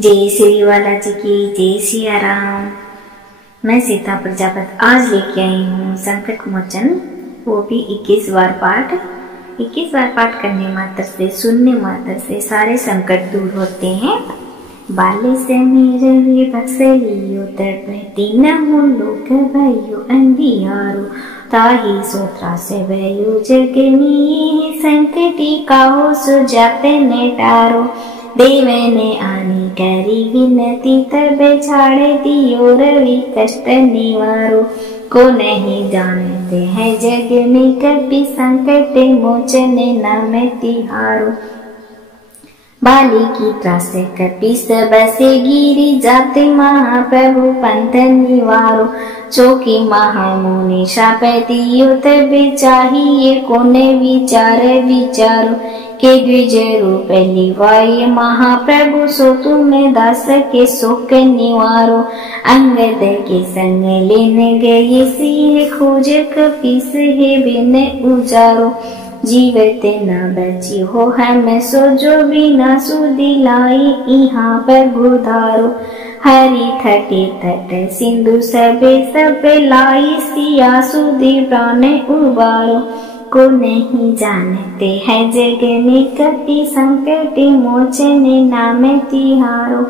जय श्री बालाजी की जय सिया राम। मैं सीता प्रजापति आज लेके आई हूँ संकट मोचन, वो भी 21 बार पाठ। 21 बार पाठ करने मात्र से, सुनने मात्र से सारे संकट दूर होते हैं। बाले से मेरे वे बक्सलियो तड़पती न हूँ लोग भयो अंधियारो, ताही सोत्रा से भयो जगनी संकटी का हो सुजाते ने टारो। देवे ने आनी करी विनती तब छाड़े दियो रवि कष्ट निवारो। को नहीं जानते हैं जग में कभी संकट मोचन नाम तिहारो। बाली की त्रास कपि सब से गिरी जाते महाप्रभु पंथ निवारो। चौकी महामुनि शाप दियो तब चाहिए कोने विचार विचारो। के द्विज रूप लिवाए महाप्रभु सो तुम्हें दास के शोक निवारो। अंगद के संग लेने गए सिंह खोज कपीस है बिन उजारो। जीवित न बची हो हम सो जो बिना सुधी लाई यहाँ पर गुधारो। हरि थटे तट सिंधु सबे सब लाई सिया सुधी प्राण उबारो। को नहीं जानते हैं जग में कपि संकट मोचन नाम तिहारो।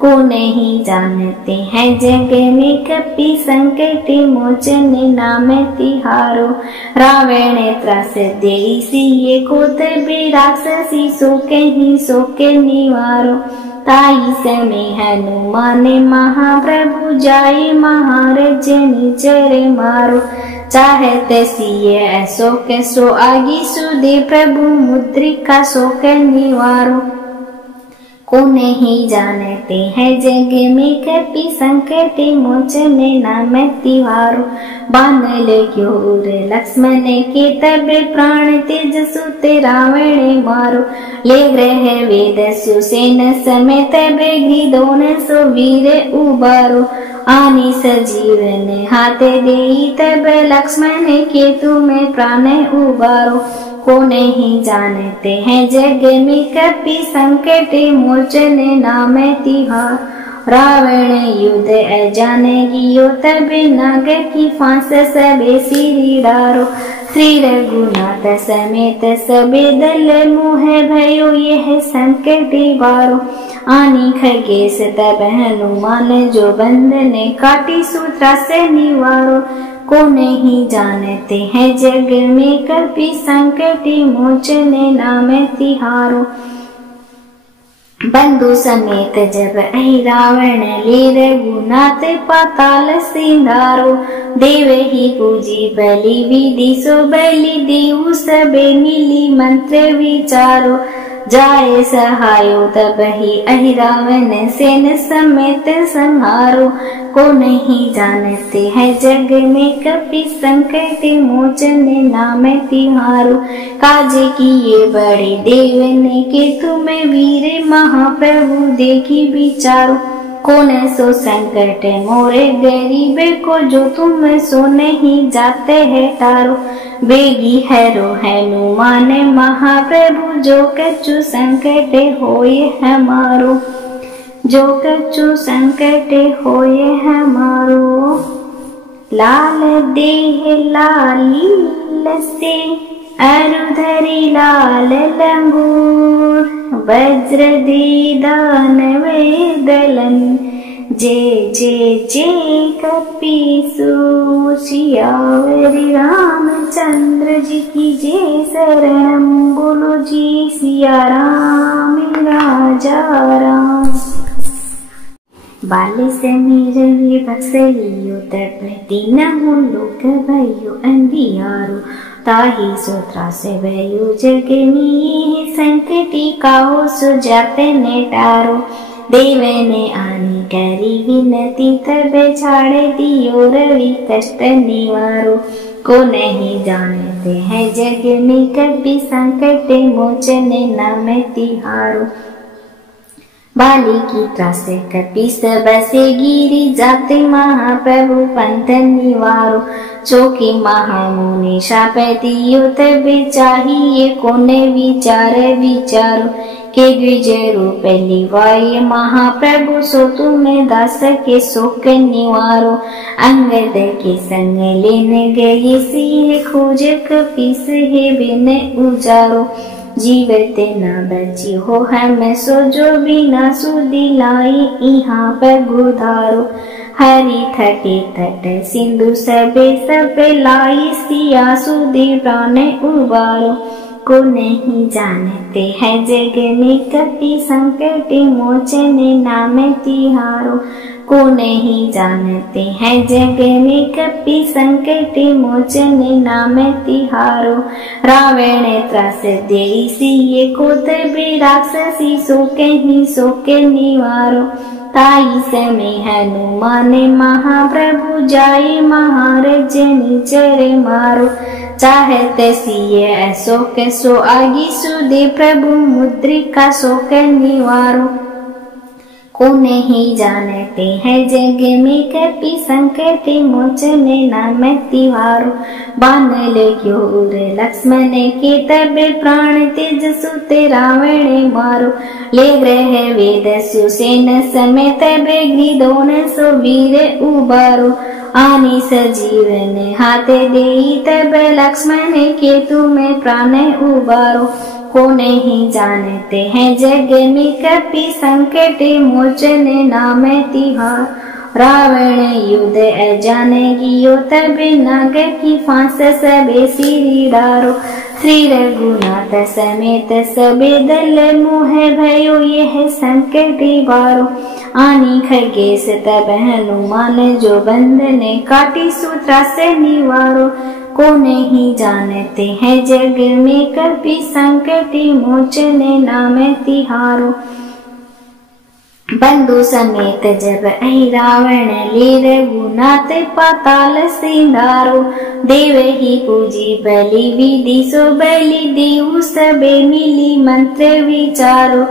को नहीं जानते हैं जग में कपि संकट मोचन नाम तिहारो। रावण त्रास देई सिए को तबे राक्षसी शोके निवारो। ताई समय हनुमान महाप्रभु जाए महाराज निचर मारो। चाहते सिए ऐसो कैसो आगी सुदे प्रभु मुद्रिका शोक निवारो। को नहीं जानते हैं जग में कपि संकट मोचन नाम तिहारो। बानल क्योर लक्ष्मण के तब प्राण तेज सुते रावण मारो। ले ग्रह वेद सुसेन समय तब घृदोन सो वीर उबारो। आनी सजीवन हाथ देई तब लक्ष्मण के तुम्हें प्राण उबारो। को नहीं जानते हैं जग में कपि संकट मोचन नाम तिहार। रावण युद्ध अजान गियो तब नाग की फांस सबे सिरी डारो। श्री रघुनाथ समेत सबे दल मुह भयो यह संकट बारो। आनी खगेश तब हनुमान जो बंधन काटी सूत्रा से निवारो। को नहीं जानते हैं जग में कपि संकट मोचन नाम तिहारो। बंधु समेत जब आई रावण ले रघुनाथ पाताल सिंधारो। देव ही पूजी बलि विधि सो बलि देऊ सबे मिली मंत्र विचारो। जाए सहायो तब ही अहि रावण सेन समेत संहारो। को नहीं जानते हैं जग में कपि संकट मोचन नाम तिहारो। काज किए बड़े देव ने के तुम्हें वीर महाप्रभु देखी विचारो। कौन सो संकट मोरे गरीब को जो तुम सो नहीं जाते है तारो। बेगी हैरो हनुमान महाप्रभु जो कछु संकट होए हमारो। जो कछु संकट होए हमारो। लाल देह लाली लसे अरुधरी लाल लंगूर। वज्र दे दानवे दलन जय जय जय कपीसु। सियावरी रामचंद्र जी की जय शरणम बोलो जी सिया राम राजा राम। बाले से मेरे वे बक्सलियो तड़पती न हूँ लोग भयो अंधियारो। ताही सोत्रा से भयो जगनी संकटी का हो सुजाते ने टारो। देवे ने आनी करी विनती तब छाड़े दियो रवि कष्ट निवारो। को नहीं जानते हैं जग में कभी संकट मोचन नाम तिहारो। बाली की त्रास कपि सब से गिरी जाते महाप्रभु पंथ निवारो। चौकी महामुनि शाप दियो तब चाहिए कोने विचार विचारो। के द्विजय रूप लिवाय महाप्रभु सो तुम्हें दास के शोक निवारो। अंगद के संग लेने गए सिंह खोज कपीस है बिन उजारो। जीवते न बची हो हम सो जो बिना सुदिलाई यहाँ पर गुधारो। हरि थटे तट सिंधु सबे सब लाई सिया सुदी प्राण उबारो। को नहीं जानते है जग में कपि संकट मोचन नाम तिहारो। को नहीं जानते हैं जग में कपि संकट मोचन नाम तिहारो। रावण त्रास देई सिए कोतबे राक्षसी सो के निवारो। ताई समय हनुमान महाप्रभु जाई महाराज निचर मारो। चाहत सिए अशोक सो आगी सुदे प्रभु मुद्रिका शोक निवारो। को नहीं जानते हैं जग में कपि संकट मोचन नाम तिहारो। बान लग्योर लक्ष्मण के तब प्राण तेज सुते रावण मारो। ले ग्रह वेद सुसेन समेत ग्रीदोन सो वीर उबारो। आनी सजीवन हाथे देई तब लक्ष्मण के तुम्हें प्राण उबारो। को नहीं जानते हैं जग में कपि संकट मोचन नाम तिहार। रावण युद्ध अजान गियो तब नाग की फांस सबे सिरी डारो। श्री रघुनाथ समेत सबे दल मोह भयो यह संकट बारो। आनी खगेश तब हनुमान जो बंधन काटी सूत्रा से निवारो। को नहीं जानते हैं जग में कपि संकट मोचन नाम तिहारो। बंधु समेत जब अहि रावण ले रघुनाथ पाताल सिंधारो। देव ही पूजी बलि विधि सो बलि देऊ सबे मिली मंत्र विचारो।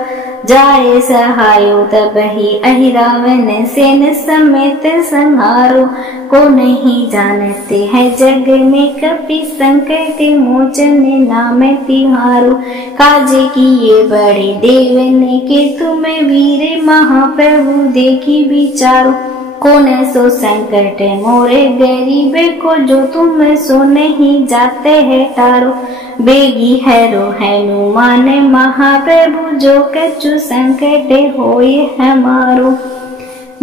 जाए सहायो तब ही अहि रावण सेन समेत संहारो। को नहीं जानते हैं जग में कपि संकट मोचन नाम तिहारो। काज किए बड़े देव ने के तुम्हें वीर महाप्रभु देखी विचारो। कौन सो संकट मोरे गरीब को जो तुम सो नहीं जाते है टारो। बेगी हैरो हनुमान महाप्रभु जो कछु संकट होए हमारो।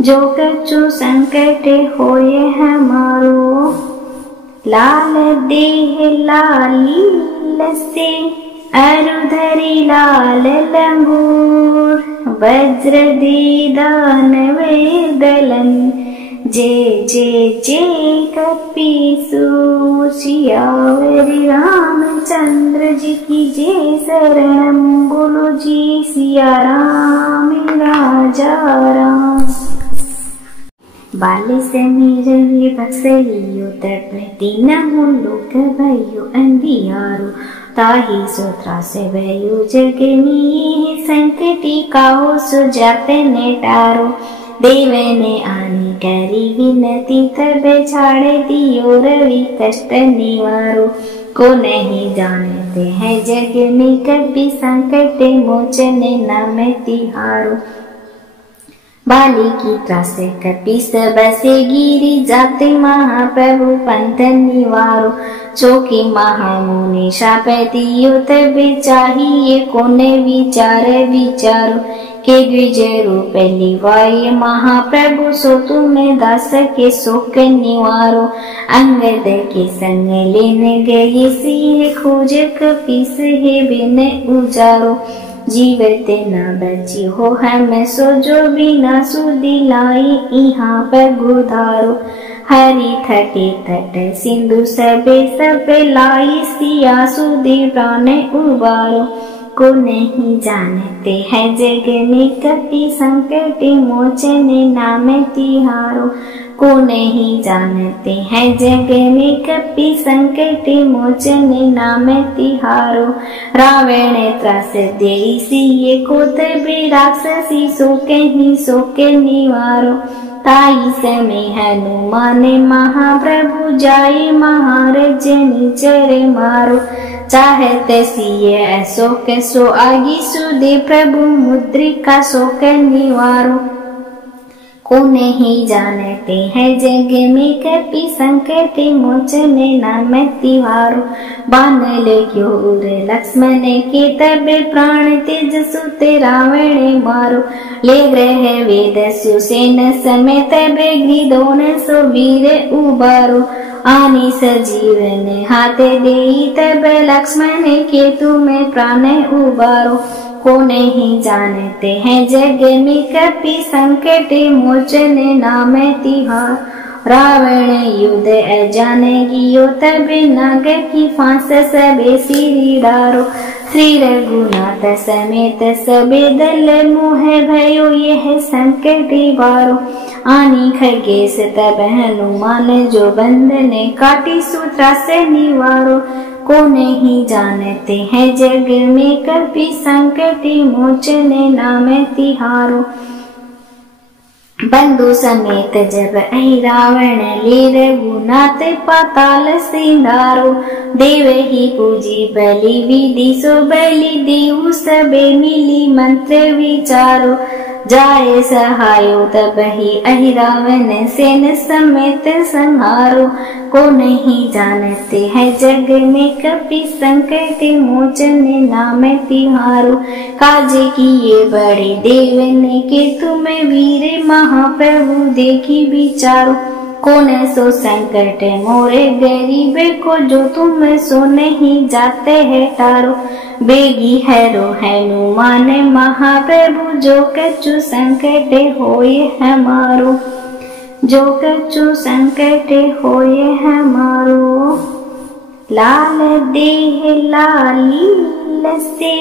जो कछु संकट होए हमारो। लाल देह लाली लसे अरुधरी लाल लंगूर। वज्र दे दानवे दलन जय जय जय कपीसु। सियावरी रामचंद्र जी की जय शरणम बोलो जी सिया राम राजा राम। बाल समीर बक्सलियो तटपति नमो लोक भयो अंधियारो। ताहि सूत्रा से भयो जगनी संकटी काहो सुजाते ने टारो। देव ने आनी करी विनती तब छाड़े दियो रवि कष्ट निवारो। को नहीं जानते हैं जग में कपि संकट मोचन नाम तिहारो। बाली की त्रास कपि सब से गिरी जाते महाप्रभु पंथ निवारो। चौकी महामुनि शाप दियो तब चाहिए कोने विचार विचारो। के द्विजय रूप लिवाय महाप्रभु सो तुम्हें दास के शोक निवारो। अंगद के संग लेने गए सिंह खोज कपीस है बिन उजारो। जीवते न बची हो हम सो जो बिना सुदिलाई यहाँ पर गुधारो। हरि थटे तट सिंधु सबे सब लाई सिया सुदी प्राण उबारो। को नहीं जानते हैं जग में कपि संकट मोचन नाम तिहारो। को नहीं जानते हैं जग में कपि संकट मोचन नाम तिहारो। रावण त्रास देई सिए कोतबे राक्षसी सो के निवारो। ताई समय हनुमान महाप्रभु जाई महाराज निचर मारो। चाहते सिए ऐसो कैसो आगी सुदे प्रभु मुद्रिका सो के निवारो। को नहीं जानते हैं जग में कपि संकट मोचन नाम तिहारो। बानल क्योर लक्ष्मण के तब प्राण तेज सुते रावण मारो। ले ग्रह वेद सुसेन समेत ग्रीदोन सो वीर उबारो। आनी सजीवन हाथे देई तब लक्ष्मण के तुम्हें प्राण उबारो। को नहीं जानते हैं जग में कपि संकट मोचन नाम तिहार। रावण युद्ध अजाने गियो तब नाग की फांस सबे सिरी डारो। श्री रघुनाथ समेत सबे दल मोह भयो यह संकट बारो। आनी खगेश तब हनुमान जो बंधन काटी सूत्रा से निवारो। को नहीं जानते हैं जग में कपि संकट मोचन नाम तिहारो। बंधु समेत जब ऐ रावण ले रघुनाथ पाताल सिंधारो। देव ही पूजी बलि विधि सो बलि देव सबे मिली मंत्र विचारो। जाए सहायो तब ही ऐ रावण सेन समेत संहारो। को नहीं जानते हैं जग में कपि संकट मोचन नाम तिहारो। काज किए बड़े देवन के तुम वीर महाप्रभु देखी विचारो। कौन सो संकट मोरे गरीब को जो तुम सो नहीं जाते है टारो। बेगी हैरो हनुमान महाप्रभु जो कछु संकट होए हमारो। जो कछु संकट होए हमारो। लाल देह लाली लसे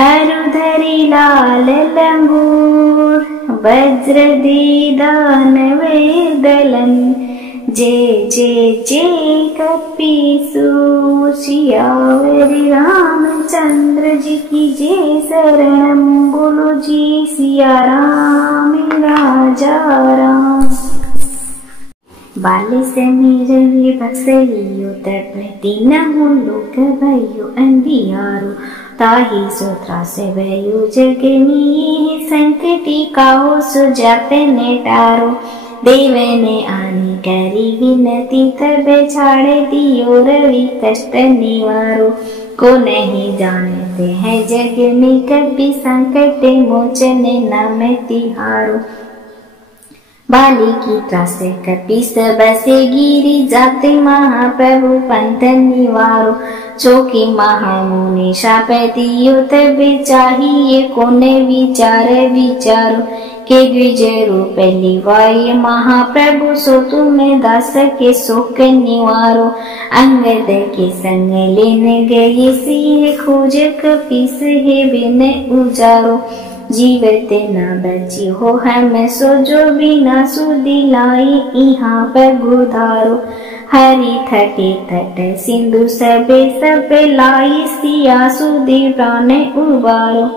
अरुधरी लाल लंगूर। वज्र दीदान वेदलन जय जय जय कपीसु। सियावरी रामचंद्र जी की जय शरणम बोलो जी सिया राम राजा राम। बाल समीर बक्सलियो तब तीन लोक भयो अंधियारो। ताही सूत्रा से भयो जगनी संकटी काहो सुजाते ने टारो। देव ने आनी करी विनती तब छाड़े दियो रवि कष्ट निवारो। को नहीं जानते हैं जग में कपि संकट मोचन नाम तिहारो। बाली की त्रास कपि सब से गिरी जाते महाप्रभु पंथ निवारो। चौकी महामुनि शाप दियो तब चाहिए कोने विचार विचारो। के द्विज रूप लिवाए महाप्रभु सो तुम्हें दास के शोक निवारो। अंगद के संग लेने गए सिंह खोज कपीस है बिन उजारो। जीवत न बची हो हम सो जो बिना सुधि लाई यहाँ पर गुधारो। हरि थटे थट सिंधु सबे सबे लाई सिया सुधि प्राण उबारो।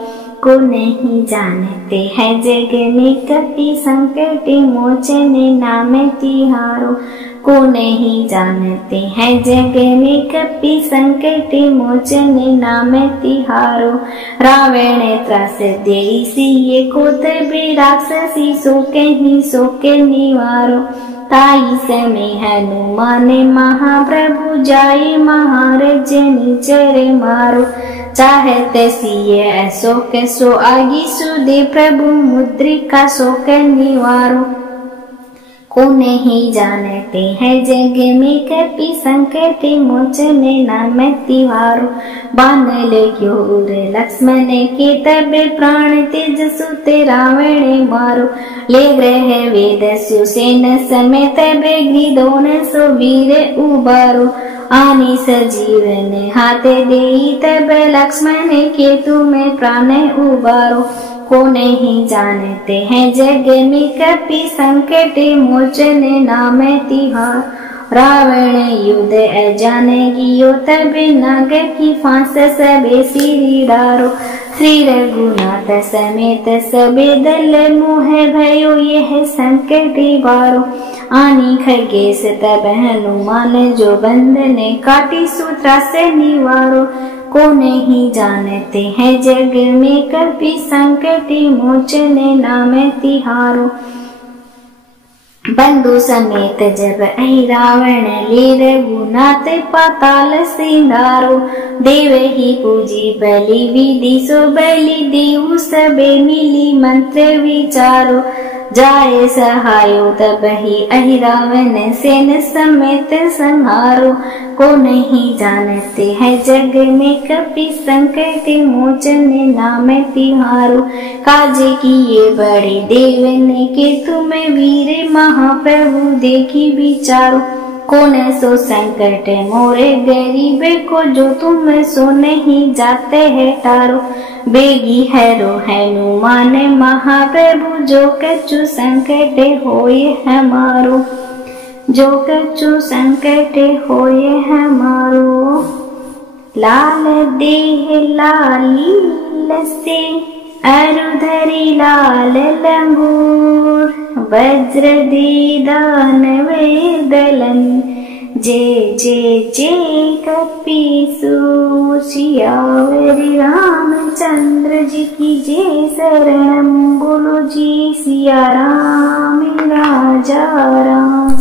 को नहीं जानते हैं जग में कपि संकट मोचन नाम तिहारो। को नहीं जानते हैं जग में कपि संकट मोचन नाम तिहारो। रावण त्रास देई सिए को तबे राक्षसी सो के निवारो। ताई समय हनुमान महाप्रभु जाए महाराज निचर मारो। चाहते सिए ऐसो कैसो आगी सुदे प्रभु मुद्रिका सो के निवारो। को नहीं जानते हैं जग में कपि संकट मोचन नाम तिहारो। बानल क्योर लक्ष्मण के तब प्राण तेज सुते रावण मारो। ले ग्रह वेद सुसेन समेत ग्रीदोन सो वीर उबारो। आनी सजीवन हाथे देई तब लक्ष्मण के तुम्हें प्राण उबारो। को नहीं जानते हैं जग में कपि संकट मोचन नाम तिहार। रावण युद्ध अजाने गियो तब नाग की फांस सबे सिरी डारो। श्री रघुनाथ समेत सबे दल मोह भयो यह संकट वारो। आनी खगेश तब हनुमान जो बंधने काटी सूत्रा से निवारो। को नहीं जानते हैं जग में कपि संकट मोचने नाम तिहारो। बंधु समेत जब अहि रावण ले रघुनाथ पाताल सिंधारो। देव ही पूजी बलि विधि सो बलि देव सबे मिली मंत्र विचारो। जाए सहायो तब ही अहि रावण सेन समेत संहारो। को नहीं जानते हैं जग में कपि संकट मोचने नाम तिहारो। काज किए बड़े देव ने के तुम्हें वीर महाप्रभु देखी विचारो। कौन सो संकट मोरे गरीब को जो तुम सो नहीं जाते है टारो। बेगी हैरो हनुमान महाप्रभु जो कछु संकट होए हमारो। जो कछु संकट होए हमारो। लाल देह लाली लसे अरुधरी लाल लंगूर। वज्र दीदान वेदलन जय जय जय कपीसु। सियावरी रामचंद्र जी की जय शरणम बोलो जी सिया राम राजा राम।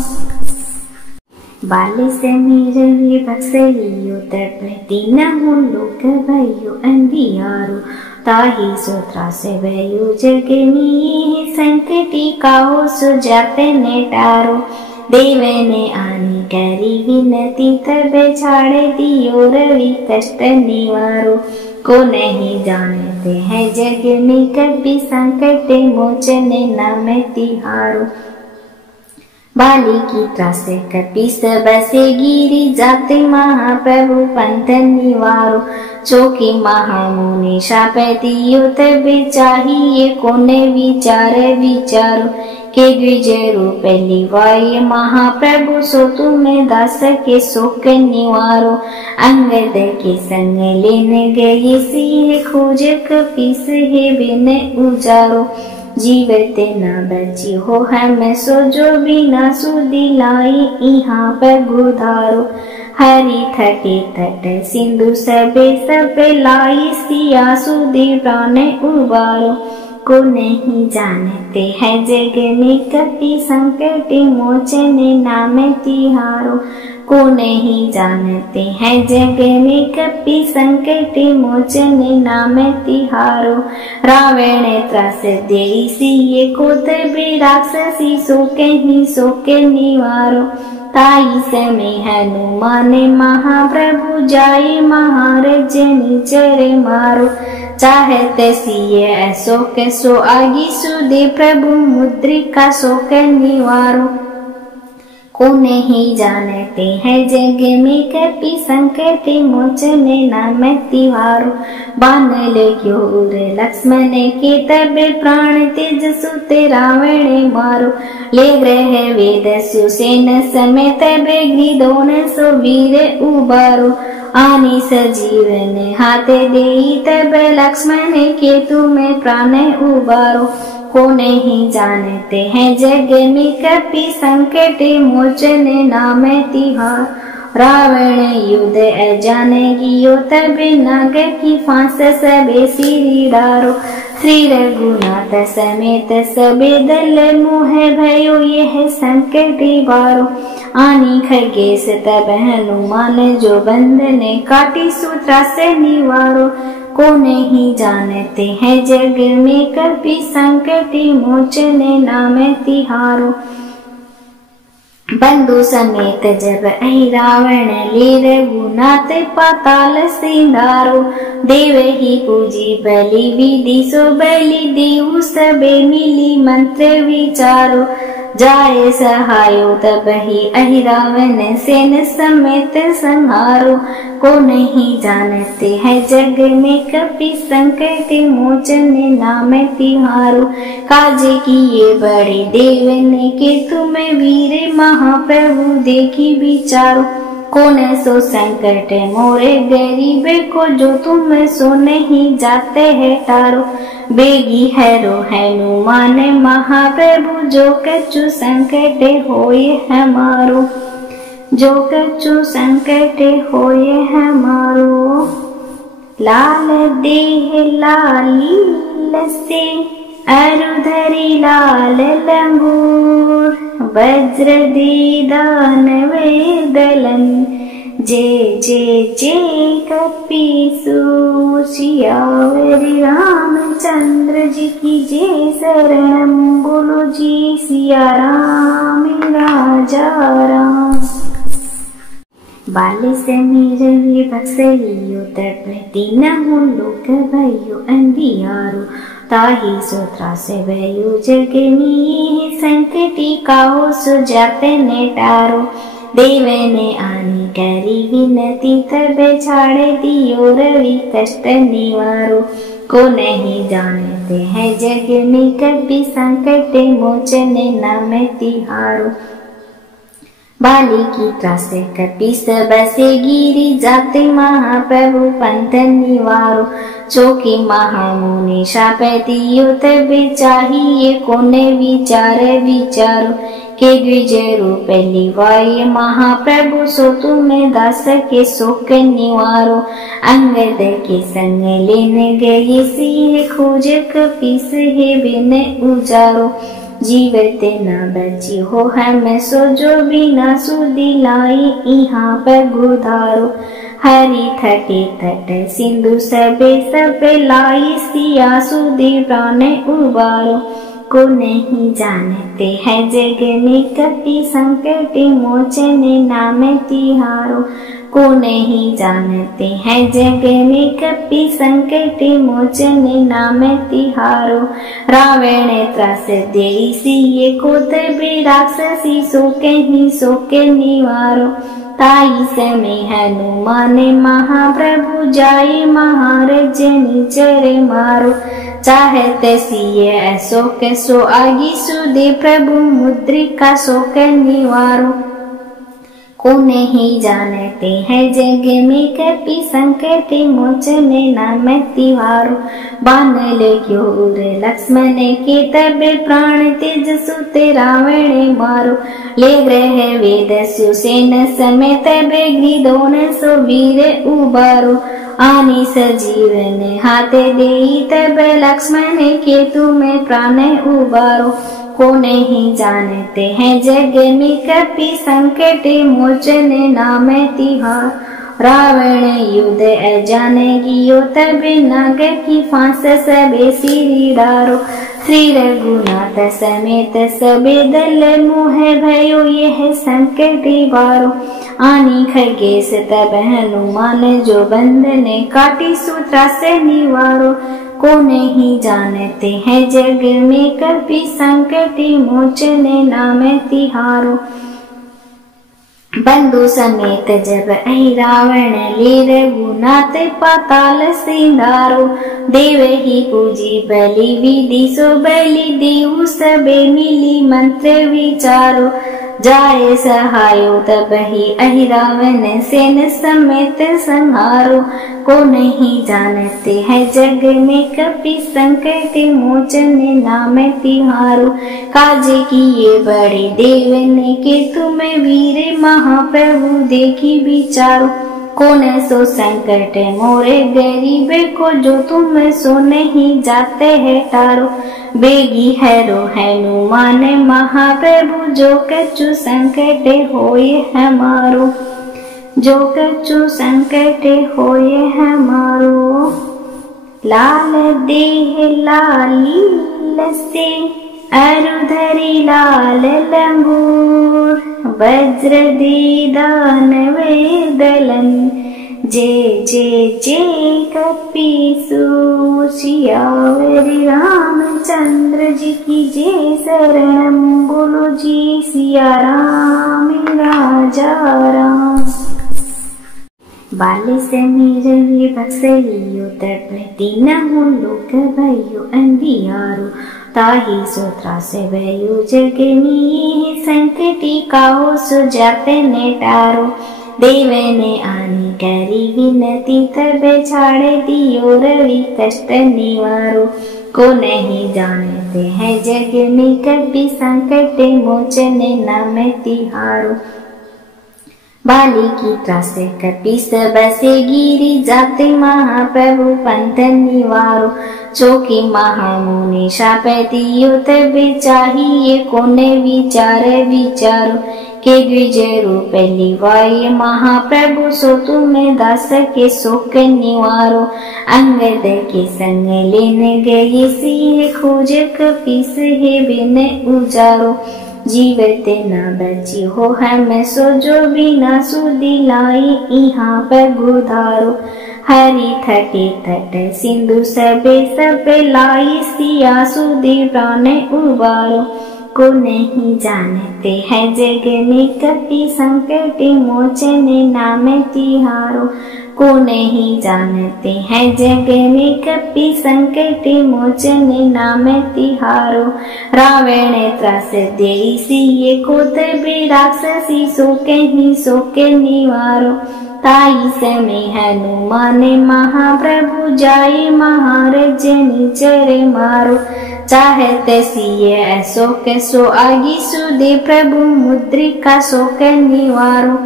बाले से मेरे बक्सलियो तटपति न लोक भयो अंधियारो। ताही सूत्रा से भयो जगनी संकटी काहो सुजाते ने टारो। देव ने आनी करी विनती तब छाड़े दियो रवि कष्ट निवारो। को नहीं जानते हैं जग में कभी संकट मोचने नाम तिहारो। बाली की त्रास कपि सब से गिरी जाते महाप्रभु पंथ निवारो। चौकी महामुनि शाप दियो तब चाहिए कोने विचार विचारो। के द्विज रूप लिवाए महाप्रभु सो तुम्हें दास के शोक निवारो। अंगद के संग लेने गए सिंह खोज कपीस है बिन उजारो। जीवित न बची हो हम सो जो बिना सुधी लाई यहाँ पर गुधारो। हरि थके तट सिंधु सबे सबे लाई सिया सुधी प्राण उबारो। को नहीं जानते हैं जग में कपि संकट मोचने नाम तिहारो। को नहीं जानते हैं जग में कपि संकट मोचने नाम तिहारो। रावण त्रास देई सिए को तबे राक्षसी सोके निवारो। ताई समय हनुमान महाप्रभु जाए महाराज निचर मारो। चाहते सिए अशोक सो आगी सुदे प्रभु मुद्रिका शोक निवारो। को नहीं जानते हैं जग में कपि संकट मोचने नाम तिहारो। बानल क्योर लक्ष्मण के तब प्राण तेज सुते रावण मारो। ले ग्रह वेद सुसेन समेत ग्रीदोन सो वीर उबारो। आनी सजीवन हाथ देई तब लक्ष्मण के तुम्हें प्राण उबारो। को नहीं जानते हैं जग में कपि संकट मोचने नाम तिहार। रावण युद्ध अजान गियो तब नाग की फांस सबे सिरी डारो। श्री रघुनाथ समेत सबे दल मोह भयो यह संकट वारो। आनी खगेश तब हनुमान जो बंधने काटी सूत्रा से निवारो। को नहीं जानते हैं जग में कपि संकट मोचने नाम तिहारो। बंधु समेत जब अहि रावण ले रघुनाथ पाताल सिंधारो। देव ही पूजी बलि विधि सो बलि देव सबे मिली मंत्र विचारो। जाए सहायो तब ही अहि रावण सेन समेत संहारो। को नहीं जानते हैं जग में कपि संकट मोचने नाम तिहारो। काज किए बड़े देव ने के तुम्हें वीर महाप्रभु देखी विचारो। कोने सो संकट मोरे गरीबे को, जो तुम सो नहीं जाते है टारो। बेगी हैरो हैनु माने महाप्रभु, जो कछु संकट होए हमारो, जो कछु संकट होए हमारो। लाल देह लाली लसे, अरुधरी लाल लंगूर, वज्र दीदान वेदलन, जय जय जय कपीसु। सियावरी रामचंद्र जी की जय, शरणम बोलो जी सिया राम राजा राम। बाले से मेरे बक्सलियो तटती न लोक भयो अंधियारो, ताही सोत्रा से भयो जगनी, संकटी काहो सुजाते ने टारो। देवे ने आनी करी विनती, तबे छाड़े दियो रवि कष्ट निवारो। को नहीं जानते हैं जग में कभी, संकट मोचन नाम तिहारो। बाली की त्रास कपीस बसे गिरी, जाते महाप्रभु पंथ निवारो। चौकी महामुनि शाप दियो तबे चाहिए, कोने विचार विचारो। के द्विज रूप लिवाए महाप्रभु, सो तुम्हें दास के शोक निवारो। अंगद के संग लेने गए सिंह, खोज कपीस है बिन उजारो। जीवत न बची हो हम सो, जो बिना सुधी लाई यहाँ पर गुधारो। हरि थटे तट सिंधु सबे सबे लाई, सिया सुधी प्राण उबारो। को नहीं जानते है जग में कपि, संकट मोचन नाम तिहारो। को नहीं जानते हैं जग में कपि, संकट मोचन नाम तिहारो। रावण त्रास देई सिए को, तबे राक्षसी सो कहीं सो के निवारो। ताई समय हनुमान महाप्रभु, जाए महाराज निचर मारो। चाहते सिए ऐसो कैसो, आगी सुदे प्रभु मुद्रिका सो के निवारो। को नहीं जानते हैं जग में कपि, संकट मोचन नाम तिहारो। बान लग्यो उर लक्ष्मण के, तबे प्राण तेज सुते रावण मारो। ले ग्रह वेद सुसेन समेत, तबे ग्रीदोन सो वीर उबारो। आनी सजीवन हाथे देई, तबे लक्ष्मण के तुम्हें प्राण उबारो। को नहीं जानते हैं जग में कपि, संकट मोचन नाम तिहार। रावण युद्ध अजान गियो, तबे नाग की फांस सबे सिरी डारो। श्री रघुनाथ समेत सबे दल, मोह भयो यह संकट बारो। आनी खगेश तब हनुमान, जो बंधन काटी सूत्रा से निवारो। को नहीं जानते हैं जग में कपि, संकट मोचन नाम तिहारो। बंधु समेत जब अहि रावण, ले रघुनाथ पाताल सिंधारो। देव ही पूजी बलि विधि, सो बलि देऊ सबे मिली मंत्र विचारो। जाए सहायो तब ही अहि रावण, सेन समेत संहारो। को नहीं जानते हैं जग में कपि, संकट मोचन नाम तिहारो। काज किए बड़े देव ने के, तुम्हें वीर महाप्रभु देखी विचारो। कौन सो संकट मोरे गरीबे को, जो तुम सो नहीं जाते है टारो। बेगी हैरो हैनु माने महाप्रभु, जो कछु संकट होए हमारो, जो कछु संकट होए हमारो। लाल देह लाली लसे, अरुधरी लाल लंगूर, वज्र दीदान वेदलन, जय जय जय कपीसु। सियावरी रामचंद्र जी की जय, शरणम बोलो जी सिया राम राजा राम। बाले से मेरे बक्सलियो तटती न लोक भयो अंधियारो। ताही सोत्रा से भयो जगनी, संकटी काहो सुजाते ने टारो। देवने आनी करी विनती तबे छाड़े दियो रवि कष्ट निवारो। को नहीं जानते हैं जग में कभी संकट मोचन नाम तिहारो। बाली की त्रास कपि सब से गिरी जाते महाप्रभु पंथ निवारो। चौकी महामुनि शाप दियो तबे चाहिए कोने विचार विचारो। के द्विज रूप लिवाए महाप्रभु सो तुम्हें दास के शोक निवारो। अंगद के संग लेने गए सिंह खोज कपीस है बिन उजारो। जीवित न बची हो हम सो जो बिना सुधी लाई यहाँ पर गुधारो। हरि थटे तट सिंधु सबे सब लाई सिया सुधी प्राण उबारो। को नहीं जानते हैं जग में कपि संकट मोचन नाम तिहारो। को नहीं जानते हैं जग में कपि संकट मोचन नाम तिहारो। रावण त्रास देई सिए को तबे राक्षसी शोके निवारो। ताई समय हनुमान महाप्रभु जाए महाराज निचर मारो। चाहते सिए अशोक सो आगी सुदे प्रभु मुद्रिका शोक निवारो।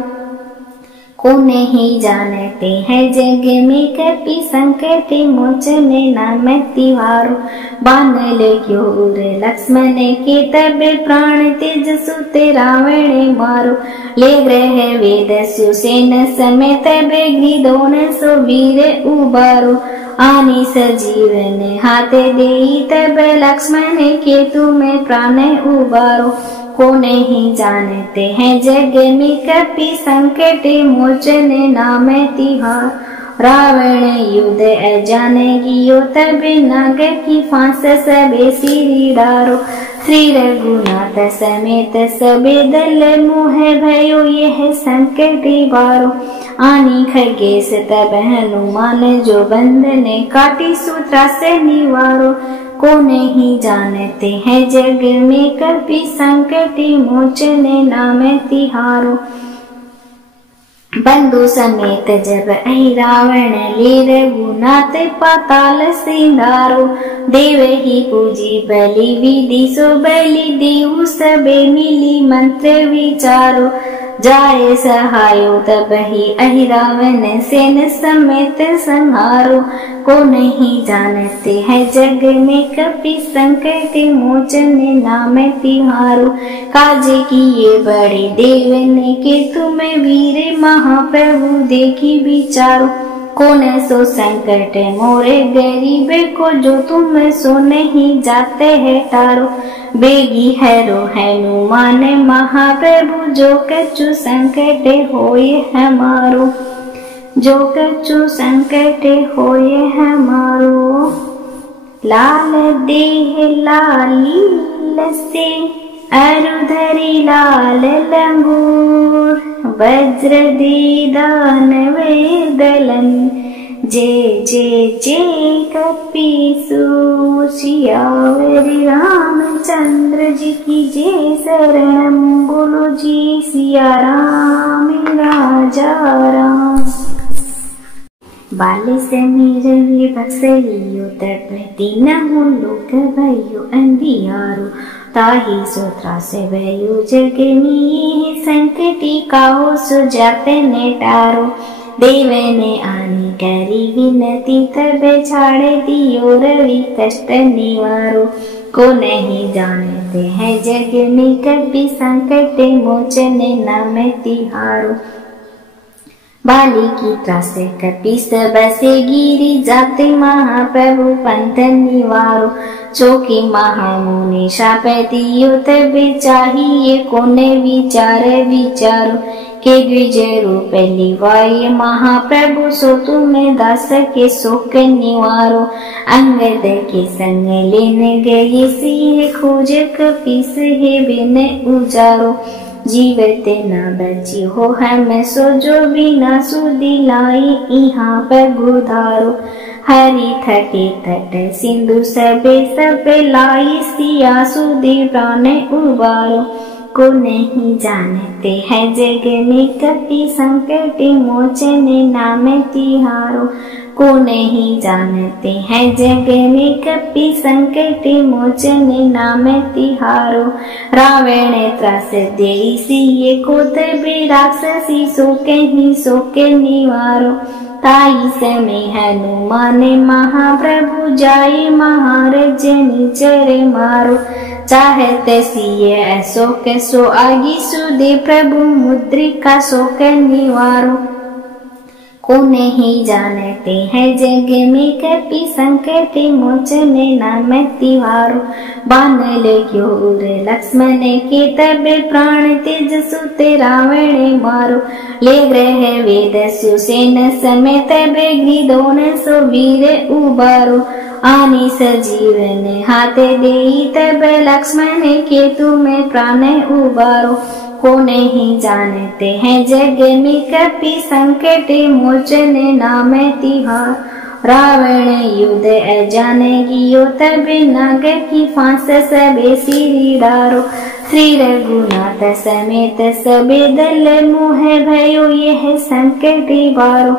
को नहीं जानते हैं जग में कपि संकट मोचन नाम तिहारो। बानल क्योर लक्ष्मण के तबे प्राण तेज सुते रावण मारो। ले ग्रह वेद सुसेन समेत तबे सो वीर उबारो। आनी सजीवन हाथे देई तब लक्ष्मण के तुम्हें प्राण उबारो। को नहीं जानते हैं जग में कपि संकट मोचन नाम तिहारो। रावण युद्ध अजाने गियो तबे नाग की फांस सबे सिरी डारो। श्री रघुनाथ समेत सबे दल मोह भयो यह संकट बारो। आनी खगेश तब हनुमान जो बंधन काटी सूत्रा से निवारो। को नहीं जानते हैं जग में कपि संकट मोचन नाम तिहारो। बंधु समेत जब आई रावण ले रघुनाथ पाताल सिंधारो। देव ही पूजी बलि विधि सो बलि देऊ सबे मिली मंत्र विचारो। जाए सहायो तब ही अहि रावण सेन समेत संहारो। को नहीं जानते हैं जग में कपि संकट मोचन नाम तिहारो। काज किए बड़े देवने के तुम्हें वीर महाप्रभु देखी विचारो। कौन सो संकट मोरे गरीब को जो तुम सो नहीं जाते है टारो। बेगी हैरो हनुमान महाप्रभु जो कछु संकट होए हमारो। जो कछु संकट होए हमारो। लाल देह लाली लसे अरुधरी लाल लंगूर। वज्र दे दानव दलन जय जय जय कपीसु। सियावरी रामचंद्र जी की जय शरणम बोलो जी सिया राम राजा राम। बाले से मेरे बक्सलियो तपति न हो लोक भयो अंधियारो। ताही सोत्रा से भयो जगनी संकटी काहो सुजाते ने टारो। देव ने आनी करी विनती तबे छाड़े दियो रवि कष्ट निवारो। को नहीं जानते हैं जग में कभी संकट मोचन नाम तिहारो। बाली की त्रास कपि सब से गिरी जाते महाप्रभु पंथ निवारो। चौकी महामुनि शाप दियो तबे चाहिए कोने विचार विचारो। के द्विज रूप लिवाए महाप्रभु सो तुम्हें दास के शोक निवारो। अंगद के संग लेने गए सिंह खोज कपीस है बिन उजारो। जीवित न बची हो हम सो जो बिना सुधी लाई यहाँ पर गुधारो। हरि थटे तट सिंधु सबे सब लाई सिया सुधी प्राण उबारो। को नहीं जानते हैं जग में कपि संकट मोचन नाम तिहारो। को नहीं जानते हैं जग में कपि संकट मोचन नाम तिहारो। रावण त्रास देई सिए को तबे राक्षसी सो के निवारो। ताई समय हनुमान महाप्रभु जाई महाराज निचर मारो। चाहते सिए ऐसो कैसो आगी सुदे प्रभु मुद्रिका सो के निवारो। को नहीं जानते हैं जग में कपि संकट मोचन नाम तिहारो। बान लग्योर लक्ष्मण के तबे प्राण तेज सुते रावण मारो। ले ग्रह वेद सुसेन समेत ग्रीदोन सो वीर उबारो। आनी सजीवन हाथे देई तब लक्ष्मण के तुम्हें प्राण उबारो। को नहीं जानते हैं जग में कपि संकट मोचन नाम तिहारो। रावण युद्ध अजान गियो तब नाग की फांस सबे सिरी डारो। श्री रघुनाथ समेत सबे दल मोह भयो यह संकट बारो।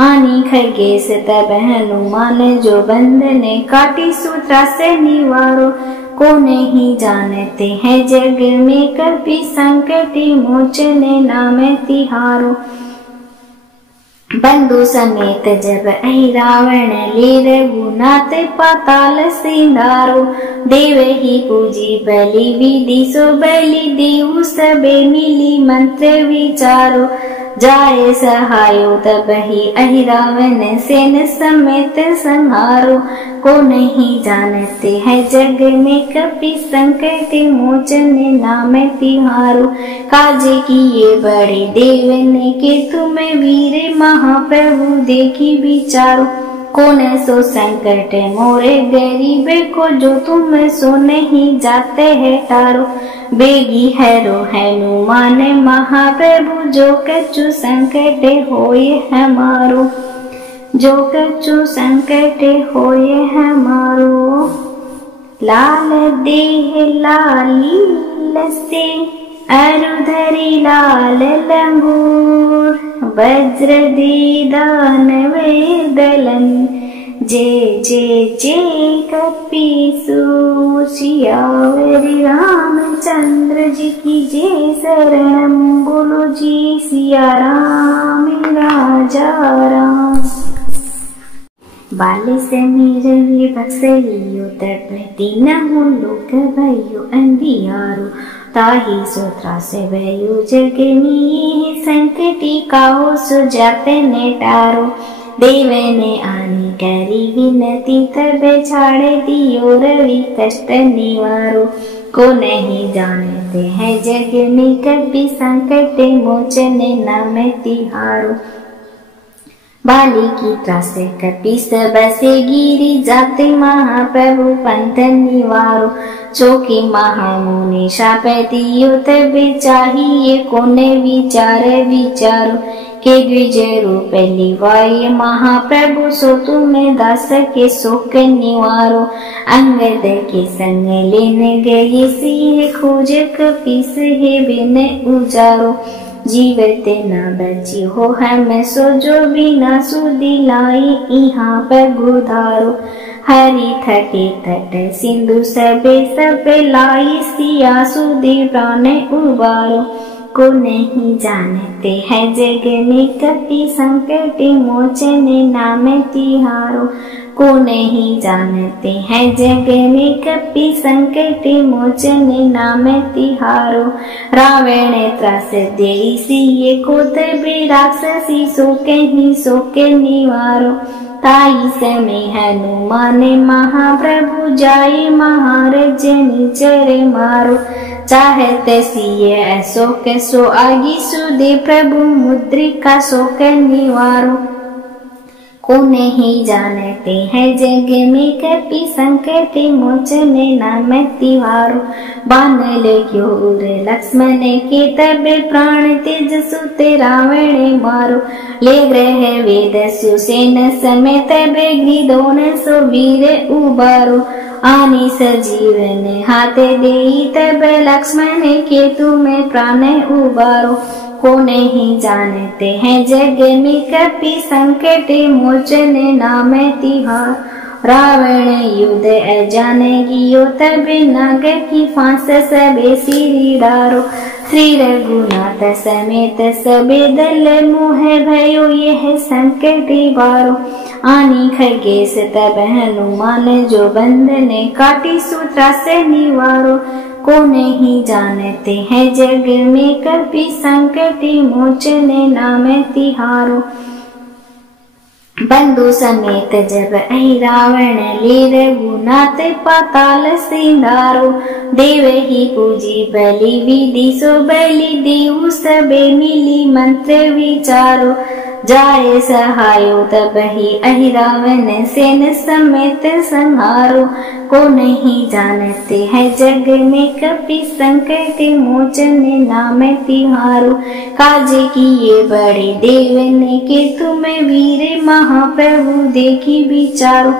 आनी खगेश तब हनुमान जो बंधन काटी सूत्रा से निवारो। को नहीं जानते हैं जग में कपि संकट मोचन नाम तिहारो। बंधु समेत जब अहि रावण ले रघुनाथ पाताल सिंधारो। देव ही पूजी बलि विधि सो बलि देऊ सबे मिली मंत्र विचारो। जाए सहायो तब ही अहि रावण सेन समेत संहारो। को नहीं जानते हैं जग में कपि संकट मोचन नाम तिहारो। काज किए बड़े देव ने के तुम्हें वीर महाप्रभु देखी विचारो। कौन सो संकट मोरे गरीब को जो तुम सो नहीं जाते है टारो। बेगी हैरो हनुमान महाप्रभु जो कछु संकट होए हमारो। जो कछु संकट होए हमारो। लाल देह लाली लसे अरुधरी लाल लंगूर। वज्र दे दानवे दलन जय जय जय कपीसूर। सियावरी रामचंद्र जी की जय शरणम बोलो जी सिया राम राजा राम। बाले समीर बक्सलियो तटपति नमो लोक भयो अंधियारो। ताहि सूत्रा से भयो जग में संकटी काहो सुजाते ने टारो। देव ने आनी करी विनती तब छाड़े दियो रवि कष्ट निवारो। को नहीं जानते हैं जग में कपि संकट मोचन नाम तिहारो। बाली की त्रास कपि सब से गिरी जाते महाप्रभु पंथ निवारो। चौकी महामुनि शाप दियो तब चाहिए कोने विचार विचारो। के द्विज रूप लिवाय महाप्रभु सो तुम्हें दास के शोक निवारो। अंगद के संग लेने गए सिंह खोज कपीस है बिन उजारो। जीवित न बची हो हम सो जो बिना सुधि लाई यहाँ पर गुधारो। हरि थके तट सिंधु सबे सबे लाई सिया सुधि प्राण उबारो। को नहीं जानते हैं जग में कपि संकट मोचन नाम तिहारो। को नहीं जानते हैं जग में कपि संकट मोचन नाम तिहारो। रावण त्रास देई सिए को तबे राक्षसी सो के निवारो। ताई समय हनुमान महाप्रभु जाई महाराज निचर मारो। चाहते सिए ऐसो कैसो आगी सुदे प्रभु मुद्रिका सो के निवारो। को नहीं जानते हैं जग में कपि संकट मोचन नाम तिहारो। बान लग्योर लक्ष्मण के तब प्राण तेज सुते रावण मारो। ले ग्रह वेद सुसेन समेत ग्रीदोन सो वीर उबारो। आनी सजीवन हाथे देई तब लक्ष्मण के तुम्हें प्राण उबारो। को नहीं जानते हैं जग में कपि संकट मोचन नाम तिहार। रावण युद्ध अजाने गियो तब नाग की फांस सबे सिरी डारो। श्री रघुनाथ समेत सबे दल मोह भयो यह संकट बारो। आनी खगेश तब हनुमान जो बंधने काटी सूत्रा से निवारो। को नहीं जानते हैं जग में कपि संकट मोचन नाम तिहारो। बंधु समेत जब अहि रावण ले रघुनाथ पाताल सिंधारो। देव ही पूजी बलि विधि सो बलि देव सबे मिली मंत्र विचारो। जाए सहायो तब ही अहि रावण सेन समेत संहारो। को नहीं जानते हैं जग में कपि संकट मोचन नाम तिहारो। काज किए बड़े देवन के तुम वीर महाप्रभु देखी विचारो।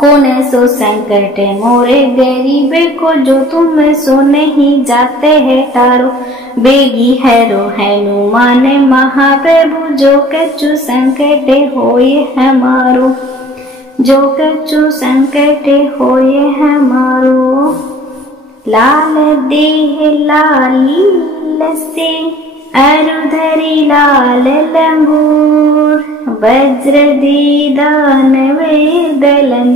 कौन सो संकट मोरे गरीब को जो तुम सो नहीं जाते है टारो। बेगी हैरो हनुमान महाप्रभु जो कछु संकट होए हमारो। जो कछु संकट होए हमारो। लाल देह लाली लसे अरुधरी लाल लंगूर। वज्र दीदान वेदलन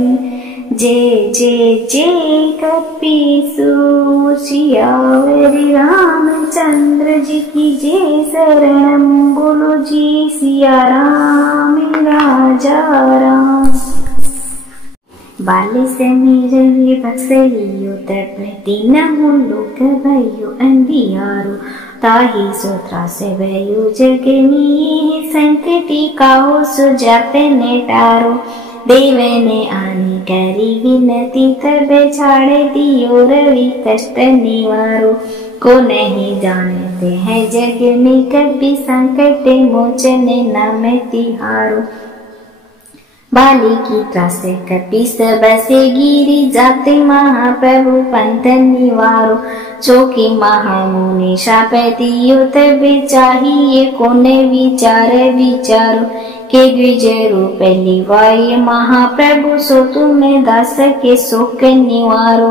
जय जय जय कपीसूर। सियावरी रामचंद्र जी की जय शरणम बोलो जी सिया राम राजा राम। बाल समीर बक्सलियो तब तीन लोक भयो अंधियारो। ताही सूत्रा से भयो जगनी संकटी काहो सुजाते ने टारो। देव ने आनी करी विनती तब छाड़े दियो रवि कष्ट निवारो। को नहीं जानते हैं जग में कपि संकट मोचन नाम तिहारो। बाली की त्रास कपि सब से गिरी जाते महाप्रभु पंथ निवारो। चौकी महामुनि शाप दियो तब चाहिए कोने विचार विचारो। के द्विज रूप लिवाए महाप्रभु सो तुम्हें दास के शोक निवारो।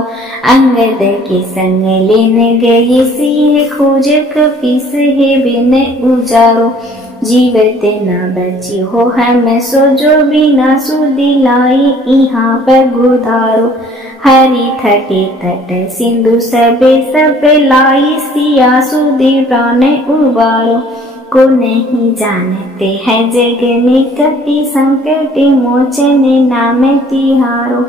अंगद के संग लेने गए सिंह खोज कपीस है बिन उजारो। जीवत न बची हो हम सो जो बिना सुदिलाई यहाँ पर गुधारो। हरि थटे थट सिंधु सबे सबे लाई सिया सुधि प्राण उबारो। को नहीं जानते हैं जग में कपि संकट मोचन नाम तिहारो।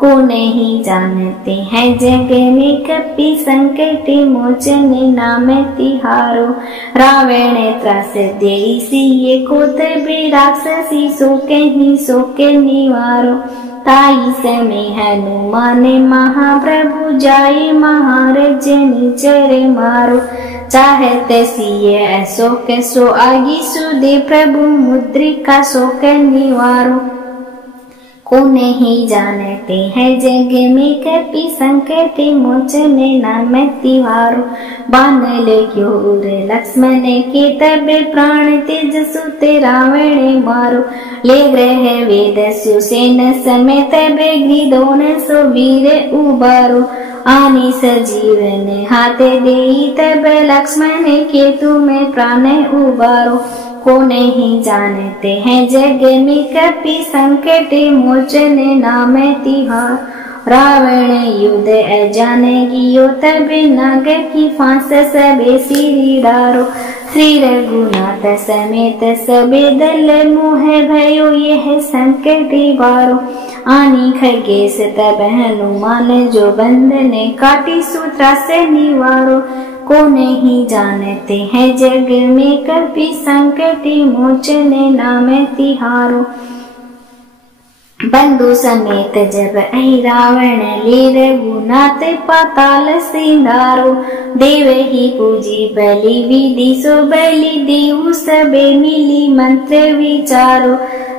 को नहीं जानते हैं जग में कपि संकट मोचन नाम तिहारो। रावण त्रास देई सिए को तबे राक्षसी सो के निवारो। ताई समय हनुमान महाप्रभु जाए महाराज निचर मारो। चाहते सिए ऐसो के सो आगी सुदे प्रभु मुद्रिका शोक निवारो। को नहीं जानते हैं जग में कपि संकट मोचन नाम तिहारो। बान लग्यो उर लक्ष्मण के तब प्राण तेज सुते रावण मारो। ले ग्रह वेद सुसेन समेत ग्रीदोन सो वीर उबारो। आनी सजीवन हाथे देई तब लक्ष्मण के तुम्हें प्राण उबारो। को नहीं जानते हैं जग में कपि संकट मोचन नाम तिहार। रावण युद्ध अजाने गियो तब नाग की फांस सबे सिरी डारो। श्री रघुनाथ समेत सबे दल मोह भयो यह संकट बारो। आनी खगेश तब हनुमान जो बंधने काटी सूत्रा से निवारो। को नहीं जानते हैं जग में कपि संकट मोचन नाम तिहारो। बंधु समेत जब अहि रावण ले रघुनाथ पाताल सिंधारो। देव ही पूजी बलि विधि सो बलि देव सबे मिली मंत्र विचारो।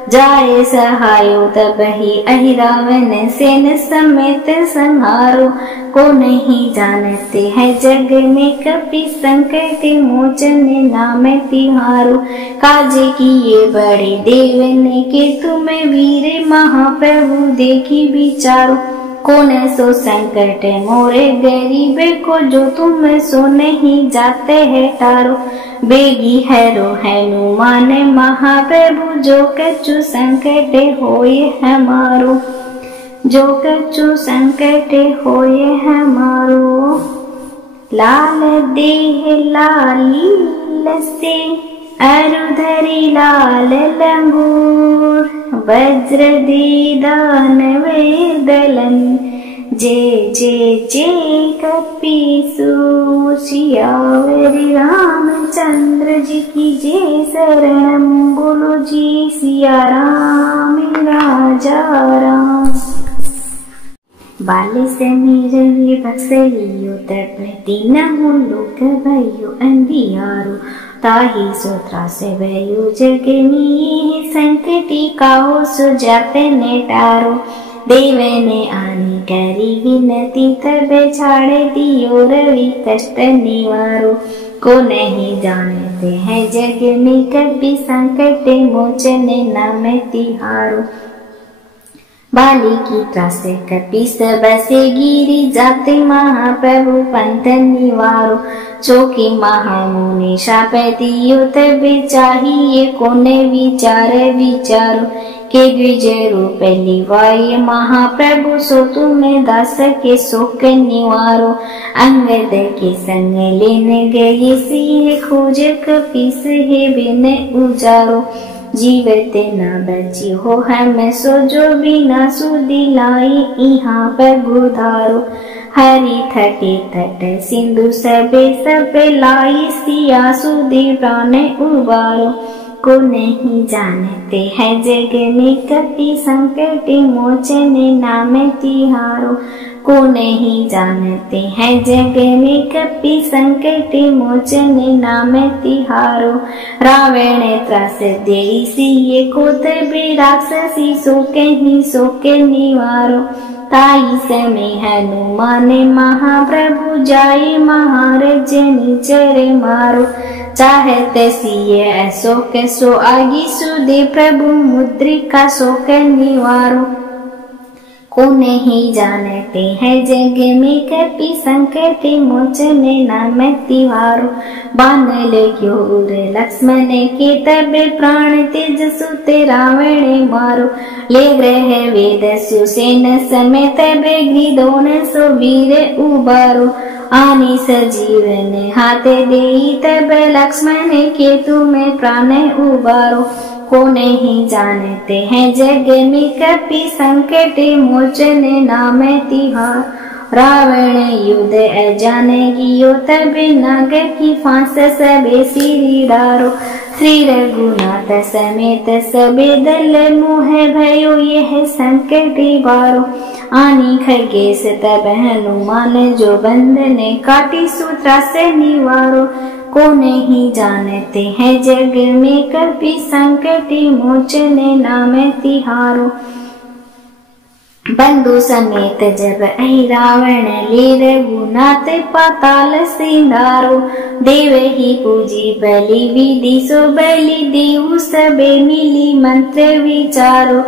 जाए सहायो तब ही अहिरावण सेन समेत संहारो। को नहीं जानते हैं जग में कपि संकट मोचन नाम तिहारो। काजे किए बड़े देव ने के तुम्हें वीर महाप्रभु देखी विचारो। कौन सो संकट मोरे गरीब को जो तुम सो नहीं जाते है टारो। बेगी हैरो हनुमान महाप्रभु जो कछु संकट होए हमारो। जो कछु संकट होए हमारो। लाल देह लाली लसे अरुधरी लाल लंगूर। वज्र दीदान वेदलन जय जय जय कपीसु। सियावरी रामचंद्र जी की जय शरणम बोलो जी सिया राम राजा राम। बाले से मेरे बक्सलियो तटपति न हो लोक भयो अंधियारो। ताही सूत्रा से भयो जगनी संकटी काहो सुजाते ने टारो। देव ने आनी करी विनती तब छाड़े दियो रवि कष्ट निवारो। को नहीं जानते हैं जग में कभी संकट मोचन नाम तिहारो। बाली की त्रास कपि सब से गिरी जाते महाप्रभु पंथ निवारो। चौकी महामुनि शाप दियो तब चाहिए कोने विचार विचारो। के द्विज रूप लिवाए महाप्रभु सो तुम्हें दास के शोक निवारो। अंगद के संग लेने गए सिंह खोज कपीस है बिन उजारो। जीवित न बची हो हम सो जो बिना सुधी लाई यहाँ पर गुधारो। हरि थके तट सिंधु सबे सब लाई सिया सुधी प्राण उबारो। को नहीं जानते हैं जग में कपि संकट मोचन नाम तिहारो। को नहीं जानते हैं जग में कपि संकट मोचन नाम तिहारो। रावण त्रास देई सिए को तबे राक्षसी सोके निवारो। ताई समय हनुमान महाप्रभु जाए महाराज निचर मारो। चाहते सिए अशोक सो आगी सुदे प्रभु मुद्रिका शोक निवारो। को नहीं जानते हैं जग में कपि संकट मोचन नाम तिहारो। बानल क्योर लक्ष्मण के तब प्राण तेज सुते रावण मारो। ले ग्रह वेद सुसेन समेत ग्रीदोन सो वीर उबारो। आनी सजीवन हाथ देई तब लक्ष्मण के तुम्हें प्राण उबारो। को नहीं जानते हैं जग में कपि संकट मोचन नाम तिहारो। रावण युद्ध अजान गियो तब नाग की फांस सबे सिरी डारो। श्री रघुनाथ समेत सबे दल मोह भयो यह संकट बारो। आनी खगेश तब हनुमान जो बंधन काटी सूत्रा से निवारो। को नहीं जानते हैं जग में कपि संकट मोचन नाम तिहारो। बंधु समेत जब रावण ले रघुनाथ पाताल सिंधारो। देव ही पूजी बलि विधि सो बलि देव सबे मिली मंत्र विचारो।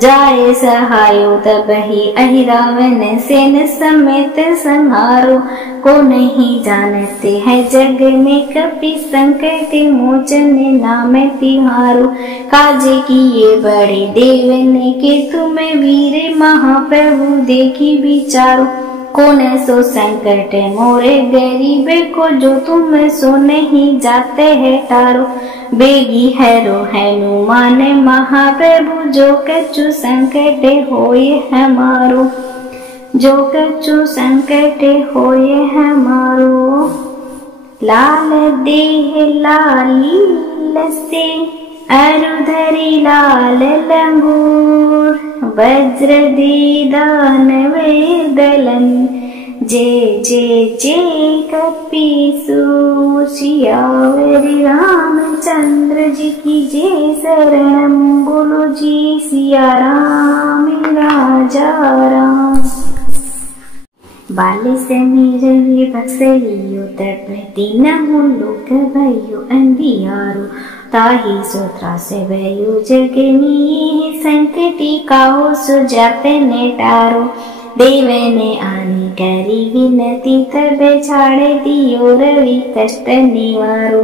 जाए सहायो तब ही अहिरावण सेन समेत संहारो। को नहीं जानते हैं जग में कपि संकट मोचन नाम तिहारो। काजे किए बड़े देव ने के तुम्हें वीर महाप्रभु देखी विचारो। कौन सो संकट मोरे गरीब को जो तुम सो नहीं जाते है टारो। बेगी हैरो हनुमान महाप्रभु जो कछु संकट होए हमारो। जो कछु संकट होए हमारो। लाल देह लाली लसे अरुधरी लाल लंगूर। वज्र दीदान वेदलन जय जय जय कपीसु सियावर रामचंद्र जी की जय। शरणम बोलो जी सिया राम राजा राम। बाले से मेरे बक्सलियो तटती न लोक भयो अंधियारो। ताही सोत्रा से भयो जगनी संकटी काहो सुजाते ने टारो। देव ने आनी करी विनती तब छाड़े दियो रवि कष्ट निवारो।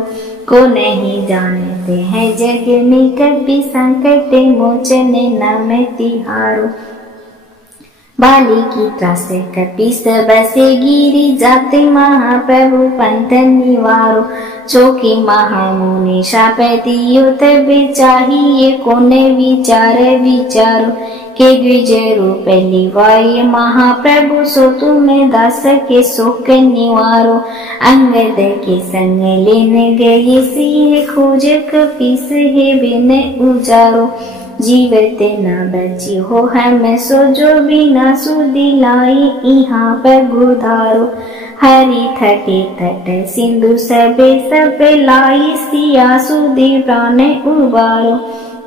को नहीं जानते हैं जग में कभी संकट मोचन नाम तिहारो। बाली की त्रास कपीस बसे गिरी जाते महाप्रभु पंथ निवारो। चौकी महामुनि शाप दियो तब चाहिए कोने विचार विचारो। के द्विज रूप लिवाए महाप्रभु सो तुम्हें दास के शोक निवारो। अंगद के संग लेने गए सिंह खोज कपीस है बिन उजारो। जीवत न बची हो हम सो जो बिना सुदिलाई यहाँ पर गुधारो। हरि थके तट सिंधु सबे सब लाई सिया सुधि प्राण उबारो।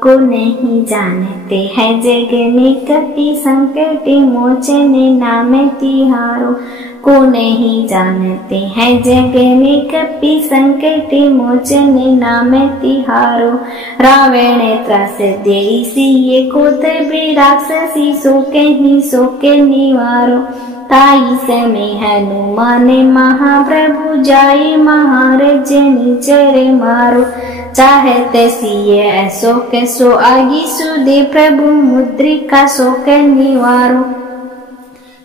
को नहीं जानते हैं जग में कपि संकट मोचन नाम तिहारो। को नहीं जानते हैं जग में कपि संकट मोचन नाम तिहारो। रावण त्रास देई सिए को तबे राक्षसी सो के निवारो। ताई समय हनुमान महाप्रभु जाए महाराज निचर मारो। चाहते सिए ऐसो कैसो आगी सुदे प्रभु मुद्रिका शोक निवारो।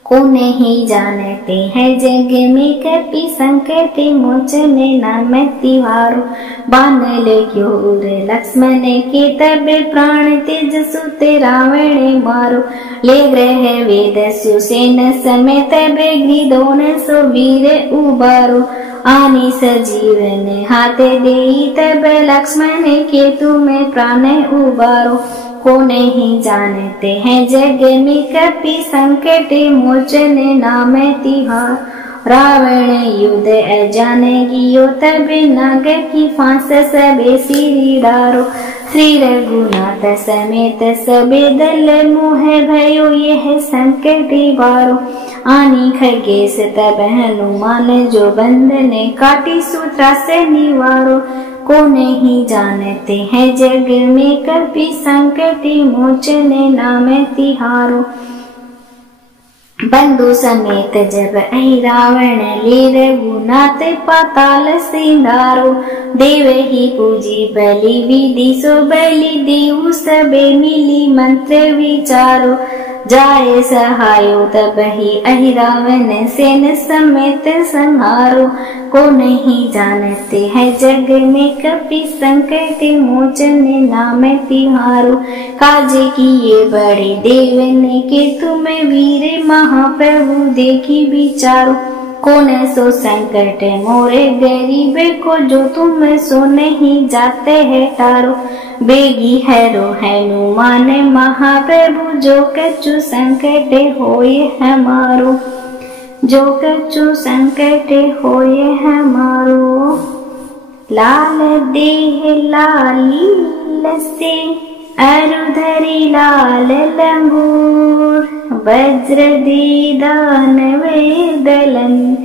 को नहीं जानते हैं जग में कपि संकट मोचन नाम तिहारो। बान लग्योर लक्ष्मण के तब प्राण तेज सुते रावण मारो। ले ग्रह वेद सुसेन समेत ग्रीदोन सो वीर उबारो। आनी सजीवन हाथे देई तब लक्ष्मण के तुम्हें प्राण उबारो। को नहीं जानते हैं जग में कपि संकट मोचन नाम तिहार। रावण युद्ध अजान गियो तब नाग की फांस सबे सिरी डारो। श्री रघुनाथ समेत सबे दल मोह भयो यह संकट बारो। आनी खगेश तब हनुमान जो बंधन काटी सूत्रा से निवारो। को नहीं जानते हैं जग में कपि संकट मोचन नाम तिहारो। बंधु समेत जब अहि रावण ले रघुनाथ पाताल सिंधारो। देव ही पूजी बलि विधि सो बलि देऊ सबे मिली मंत्र विचारो। जाए सहायो तब ही अहि रावण सेन समेत संहारो। को नहीं जानते हैं जग में कपि संकट मोचन नाम तिहारो। काज किए बड़े देव ने के तुम्हें वीर महाप्रभु देखी विचारो। कौन सो संकट मोरे गरीब को जो तुम सो नहीं जाते है टारो। बेगी हैरो हनुमान महाप्रभु जो कछु संकट होए हमारो। जो कछु संकट होए हमारो। लाल देह लाली लसे अरुधरी लाल लंगूर। वज्र दे दानवे दलन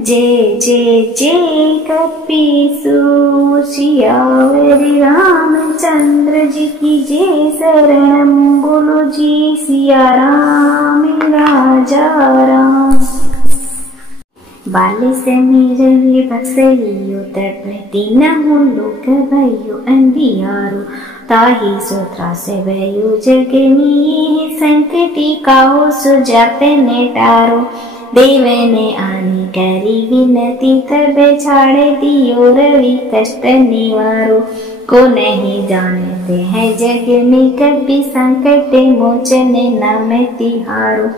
जय जय जय कपीसु सियावर रामचंद्र जी की जय। शरणम बोलो जी सिया राम राजा राम। बाले से मेरे बक्सलियो तटती न लोक भयो अंधियारो। ताही सोत्रा से भयो जगनी संकटी काहो सुजाते ने टारो। देव ने आनी करी विनती तब छाड़े दियो रवि कष्ट निवारो। को नहीं जानते हैं जग में कभी संकट मोचन नाम तिहारो।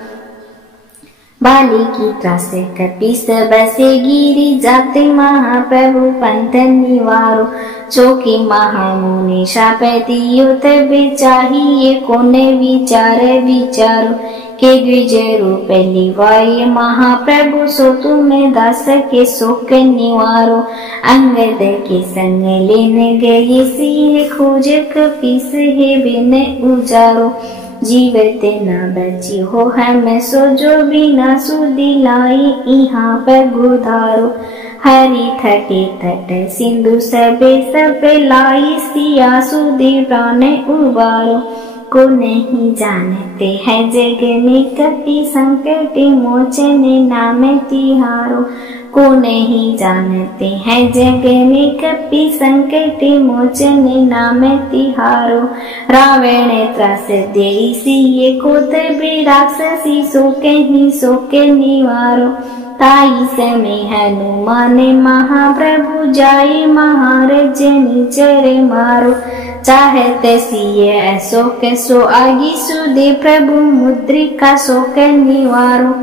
बाली की त्रास कपीस बसे गिरी जाते महाप्रभु पंथ निवारो चौकी महामुनि शापे दियो तबे चाहिए कोने विचारो के द्विज रूप लिवाए महाप्रभु सो तुम्हें दास के शोक निवारो अंगद के संग लेने गए सिंह खोज कपीस है बिन उजारो जीवित न बची हो हम सो जो बिना सुधी लाई यहाँ पर गुधारो हरि थटे थट सिंधु सबे लाई सिया सुधी प्राण उबारो को नहीं जानते हैं जग में कपि संकट मोचन नाम तिहारो को नहीं जानते हैं जग में कपि संकट मोचन नाम तिहारो रावण त्रास देई सिए को तबे राक्षसी सोके निवारो ताई समय हनुमान महाप्रभु जाए महाराज निचर मारो चाहते सिए ऐसो के सो आगी सुदे प्रभु मुद्रिका शोक निवारो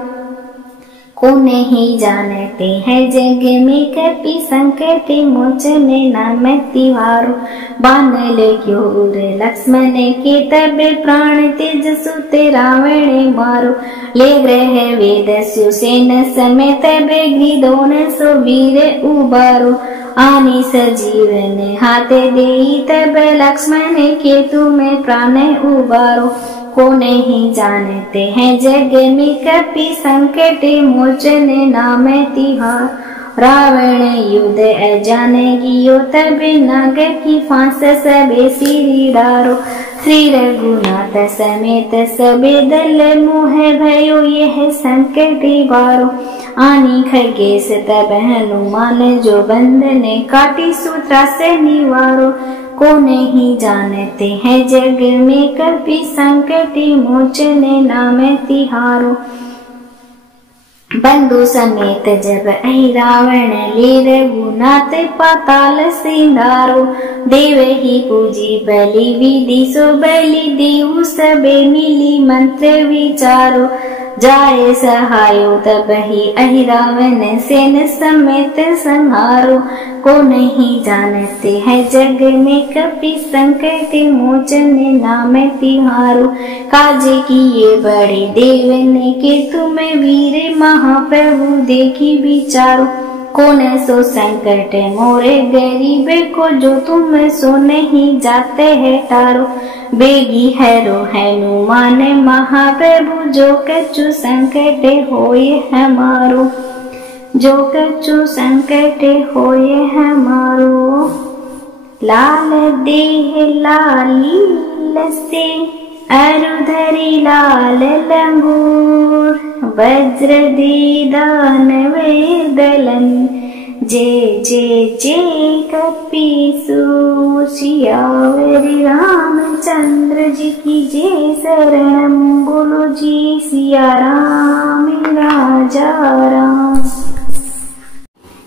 को नहीं जानते हैं जग में कपि संकट मोचन नाम तिहारो बानल क्योर लक्ष्मण के तबे प्राण तेज सुते रावण मारो ले ग्रह वेद सुसेन समेत बेग्निदोन सो वीर उबारो आनी सजीवन हाथे देई तब लक्ष्मण के तुम्हें प्राण उबारो को नहीं जानते हैं जग में कपि संकट मोचन नाम तिहार रावण युद्ध अजाने गियो तबे नाग की फांस सबे सिरी डारो श्री रघुनाथ समेत सबे दल मोह भयो यह संकट बारो आनी खगेश तब हनुमान जो बंधन काटी सूत्रा से निवारो को नहीं जानते हैं जग में कपि संकट मोचन नाम तिहारो बंधु समेत जब ऐ रावण ले रघुनाथ पाताल सिंधारो देव ही पूजी बलि विधि सो बलि देव सबे मिली मंत्र विचारो जाए सहायो तब ही ऐ रावण सेन समेत संहारो को नहीं जानते हैं जग में कपि संकट मोचन नाम तिहारो काज किए बड़े देव ने के तुम्हें वीर महाप्रभु देखी विचारो कौन सो संकट मोरे गरीब को जो तुम सो नहीं जाते है तारो बेगी हैरो हनुमान महाप्रभु जो कछु संकट होए हमारो जो कछु संकट होए हमारो लाल देह लाली लसे अरुधरी लाल लंगूर वज्र दीदान वेदलन जय जय जय कपीसु सियावरी रामचंद्र जी की जय शरणम बोलो जी सिया राम राजा राम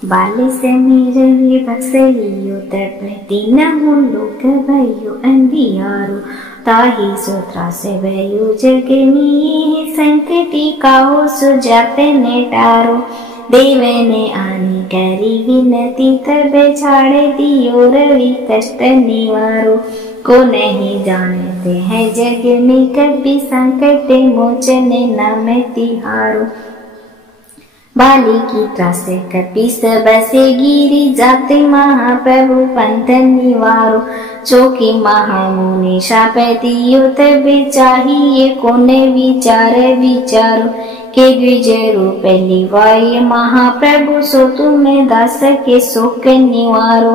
बाले से मेरे बक्सलियो तपति न लोक भयो अंधियारो ताही सोत्रा से भयो जगनी संकटी काहो सुजाते ने टारो देव ने आनी करी विनती तब छाड़े दियो रवि कष्ट निवारो को नहीं जानते हैं जग में कभी संकट मोचन नाम तिहारो बाली की त्रास कपीस बसे गिरी जाते महाप्रभु पंथ निवारो चौकी महामुनि शापे दियो तबे चाहिए कोने विचारो के द्विज रूप लिवाए महाप्रभु सो तुम्हें दास के शोक निवारो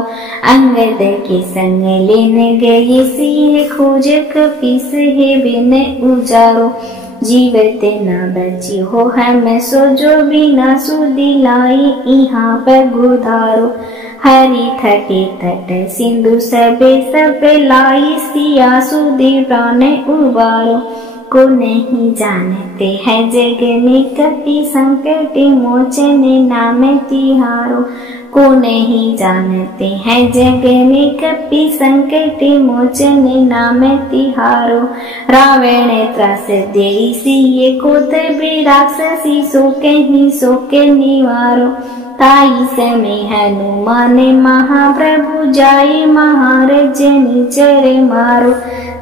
अंगद के संग लेने गए सिंह खोज कपीस है बिन उजारो जीवित न बची हो हम सो जो बिना सुधी लाई यहाँ पर गुधारो हरि थटे थट सिंधु सबे लाई सिया सुधी प्राण उबारो को नहीं जानते हैं जग में कपि संकट मोचन नाम तिहारो। को नहीं जानते हैं जग में कपि संकट मोचन नाम तिहारो। रावण त्रास देई सिए को तबे राक्षसी सो के निवारो। ताई समय हनुमान महाप्रभु जाई महाराज निचर मारो।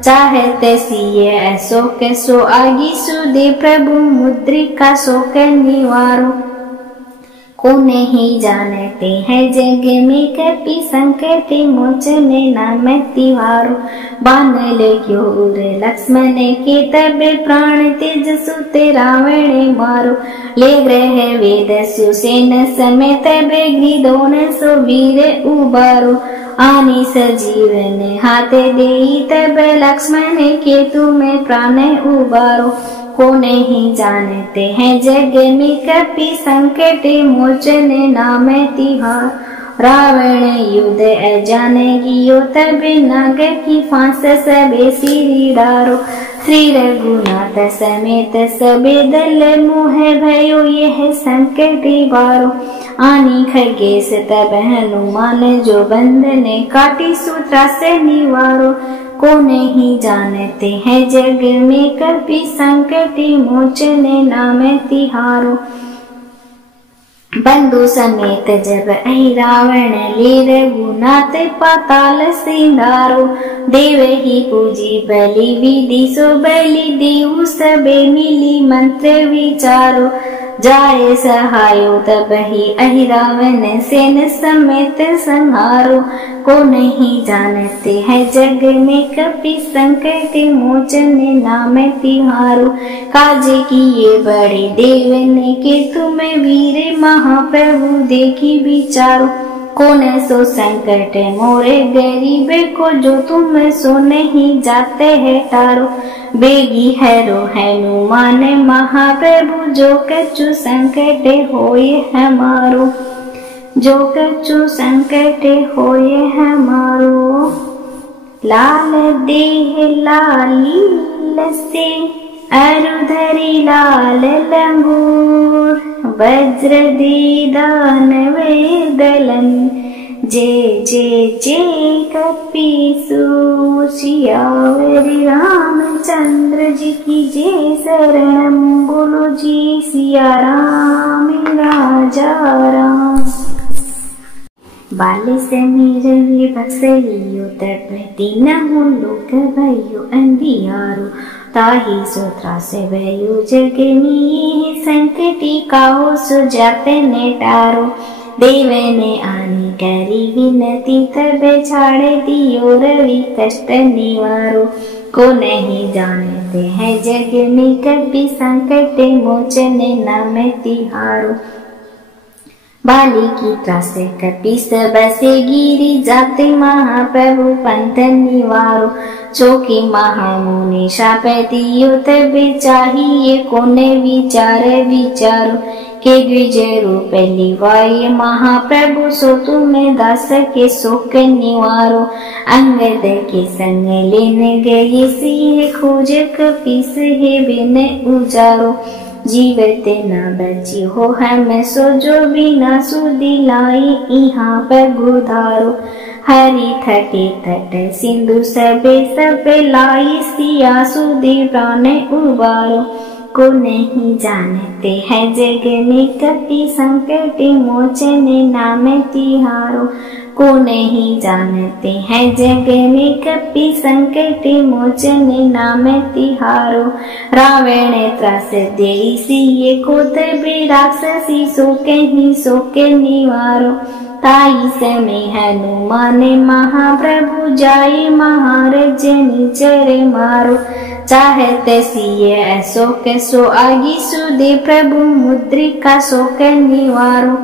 चाहते सिए ऐसो कैसो आगी सुदे प्रभु मुद्रिका सो के निवारो। को नहीं जानते हैं जग में कपि संकट मोचन नाम तिहारो। बान लग्योर लक्ष्मण के तबे प्राण तेज सुते रावण मारो। ले ग्रह वेद सुसेन समेत तबे ग्रीदोन सो वीर उबारो। आनी सजीवन हाथे देई तबे लक्ष्मण के तुम्हें प्राण उबारो। को नहीं जानते हैं जग में कपि संकट मोचन नाम तिहारो। रावण युद्ध अजाने गियो तबे नाग की फांस सबे सिरी डारो। श्री रघुनाथ समेत सबे दल मोह भयो यह संकट बारो। आनी खगेश तब हनुमान जो बंधन काटी सूत्रा से निवारो। को नहीं जानते हैं जग में कपि संकट मोचन नाम तिहारो। बंधु समेत जब अहि रावण ले रघुनाथ पाताल सिंधारो। देव ही पूजी बलि विधि सो बलि देऊ सबे मिली मंत्र विचारो। जाए सहायो तब ही अहि रावण सेन समेत संहारो। को नहीं जानते हैं जग में कपि संकट मोचन नाम तिहारो। काज किए बड़े देव ने के तुम्हें वीर महाप्रभु देखी विचारो। कौन सो संकट मोरे गरीब को जो तुम सो नहीं जाते है टारो। बेगी हैरो हनुमान महाप्रभु जो कछु संकट होए हमारो। जो कछु संकट होए हमारो। लाल देह लाली लसे अरुधरी लाल लंगूर। वज्र दे दानवे दलन जय जय जय कपीसूर। सियावरी रामचंद्र जी की जय शरणम बोलो जी सिया राम राजा राम। बाल समीर बक्सलियो तटवती नमो लोक भयो अंधियारो। ताहि सूत्रा से भयो जग में संकटी काहो सुजाते ने टारो। देव ने आनी करी विनती तबे छाड़े दियो रवि कष्ट निवारो। को नहीं जानते हैं जग में कपि संकट मोचन नाम तिहारो। बाली की त्रास कपि बसे गिरी जाते महाप्रभु पंथ निवारो। चौकी महामुनि शाप दियो तबे चाहिए कोने विचार विचारो। के द्विज रूप लिवाए महाप्रभु सो तुम्हें दास के शोक निवारो। अंगद के संग लेने गए सिंह खोज कपीस है बिन उजारो। जीवत न बची हो हम सो जो बिना सुधि लाई यहाँ पर गुधारो। हरि थटे तट सिंधु सबे सबे लाई सिया सुधि प्राण उबारो। को नहीं जानते हैं जग में कपि संकट मोचन नाम तिहारो। को नहीं जानते हैं जग में कपि संकट मोचन नाम तिहारो। रावण त्रास देई सिए को तबे राक्षसी सो के निवारो। ताई समय हनुमान महाप्रभु जाई महाराज निचर मारो। चाहते सिए ऐसो कैसो आगी सुदे प्रभु मुद्रिका सो के निवारो।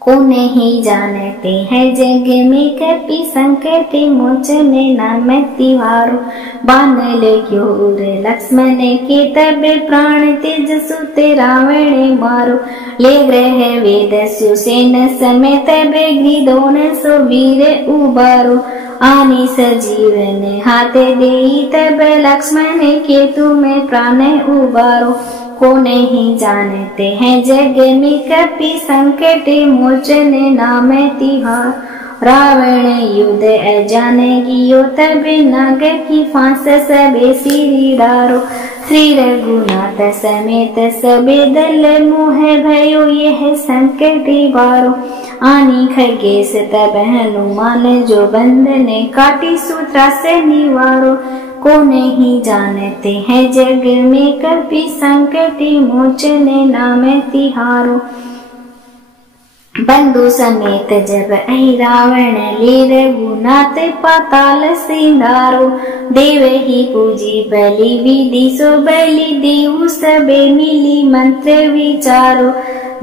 को नहीं जानते हैं जग में कपि संकट मोचन नाम तिहारो। बान क्योर लक्ष्मण के तब प्राण तेज सुत रावण मारो। ले ग्रह वेद सुसेन समेत ग्रीदोन सो वीर उबारो। आनी सजीवन हाथे देई तब लक्ष्मण के तुम्हें प्राण उबारो। को नहीं जानते हैं जग में कपि संकट मोचन नाम तिहार। रावण युद्ध अजाने गियो तब नाग की फांस सबे सिरी डारो। श्री रघुनाथ समेत सबे दल मोह भयो यह संकट बारो। आनी खगेश तब हनुमान जो बंधन काटी सूत्रा से निवारो। को नहीं जानते हैं जग में कपि संकट मोचन नाम तिहारो। बंधु समेत जब अहि रावण ले रघुनाथ पाताल सिंधारो। देव ही पूजी बलि विधि सो बलि देव सबे मिली मंत्र विचारो।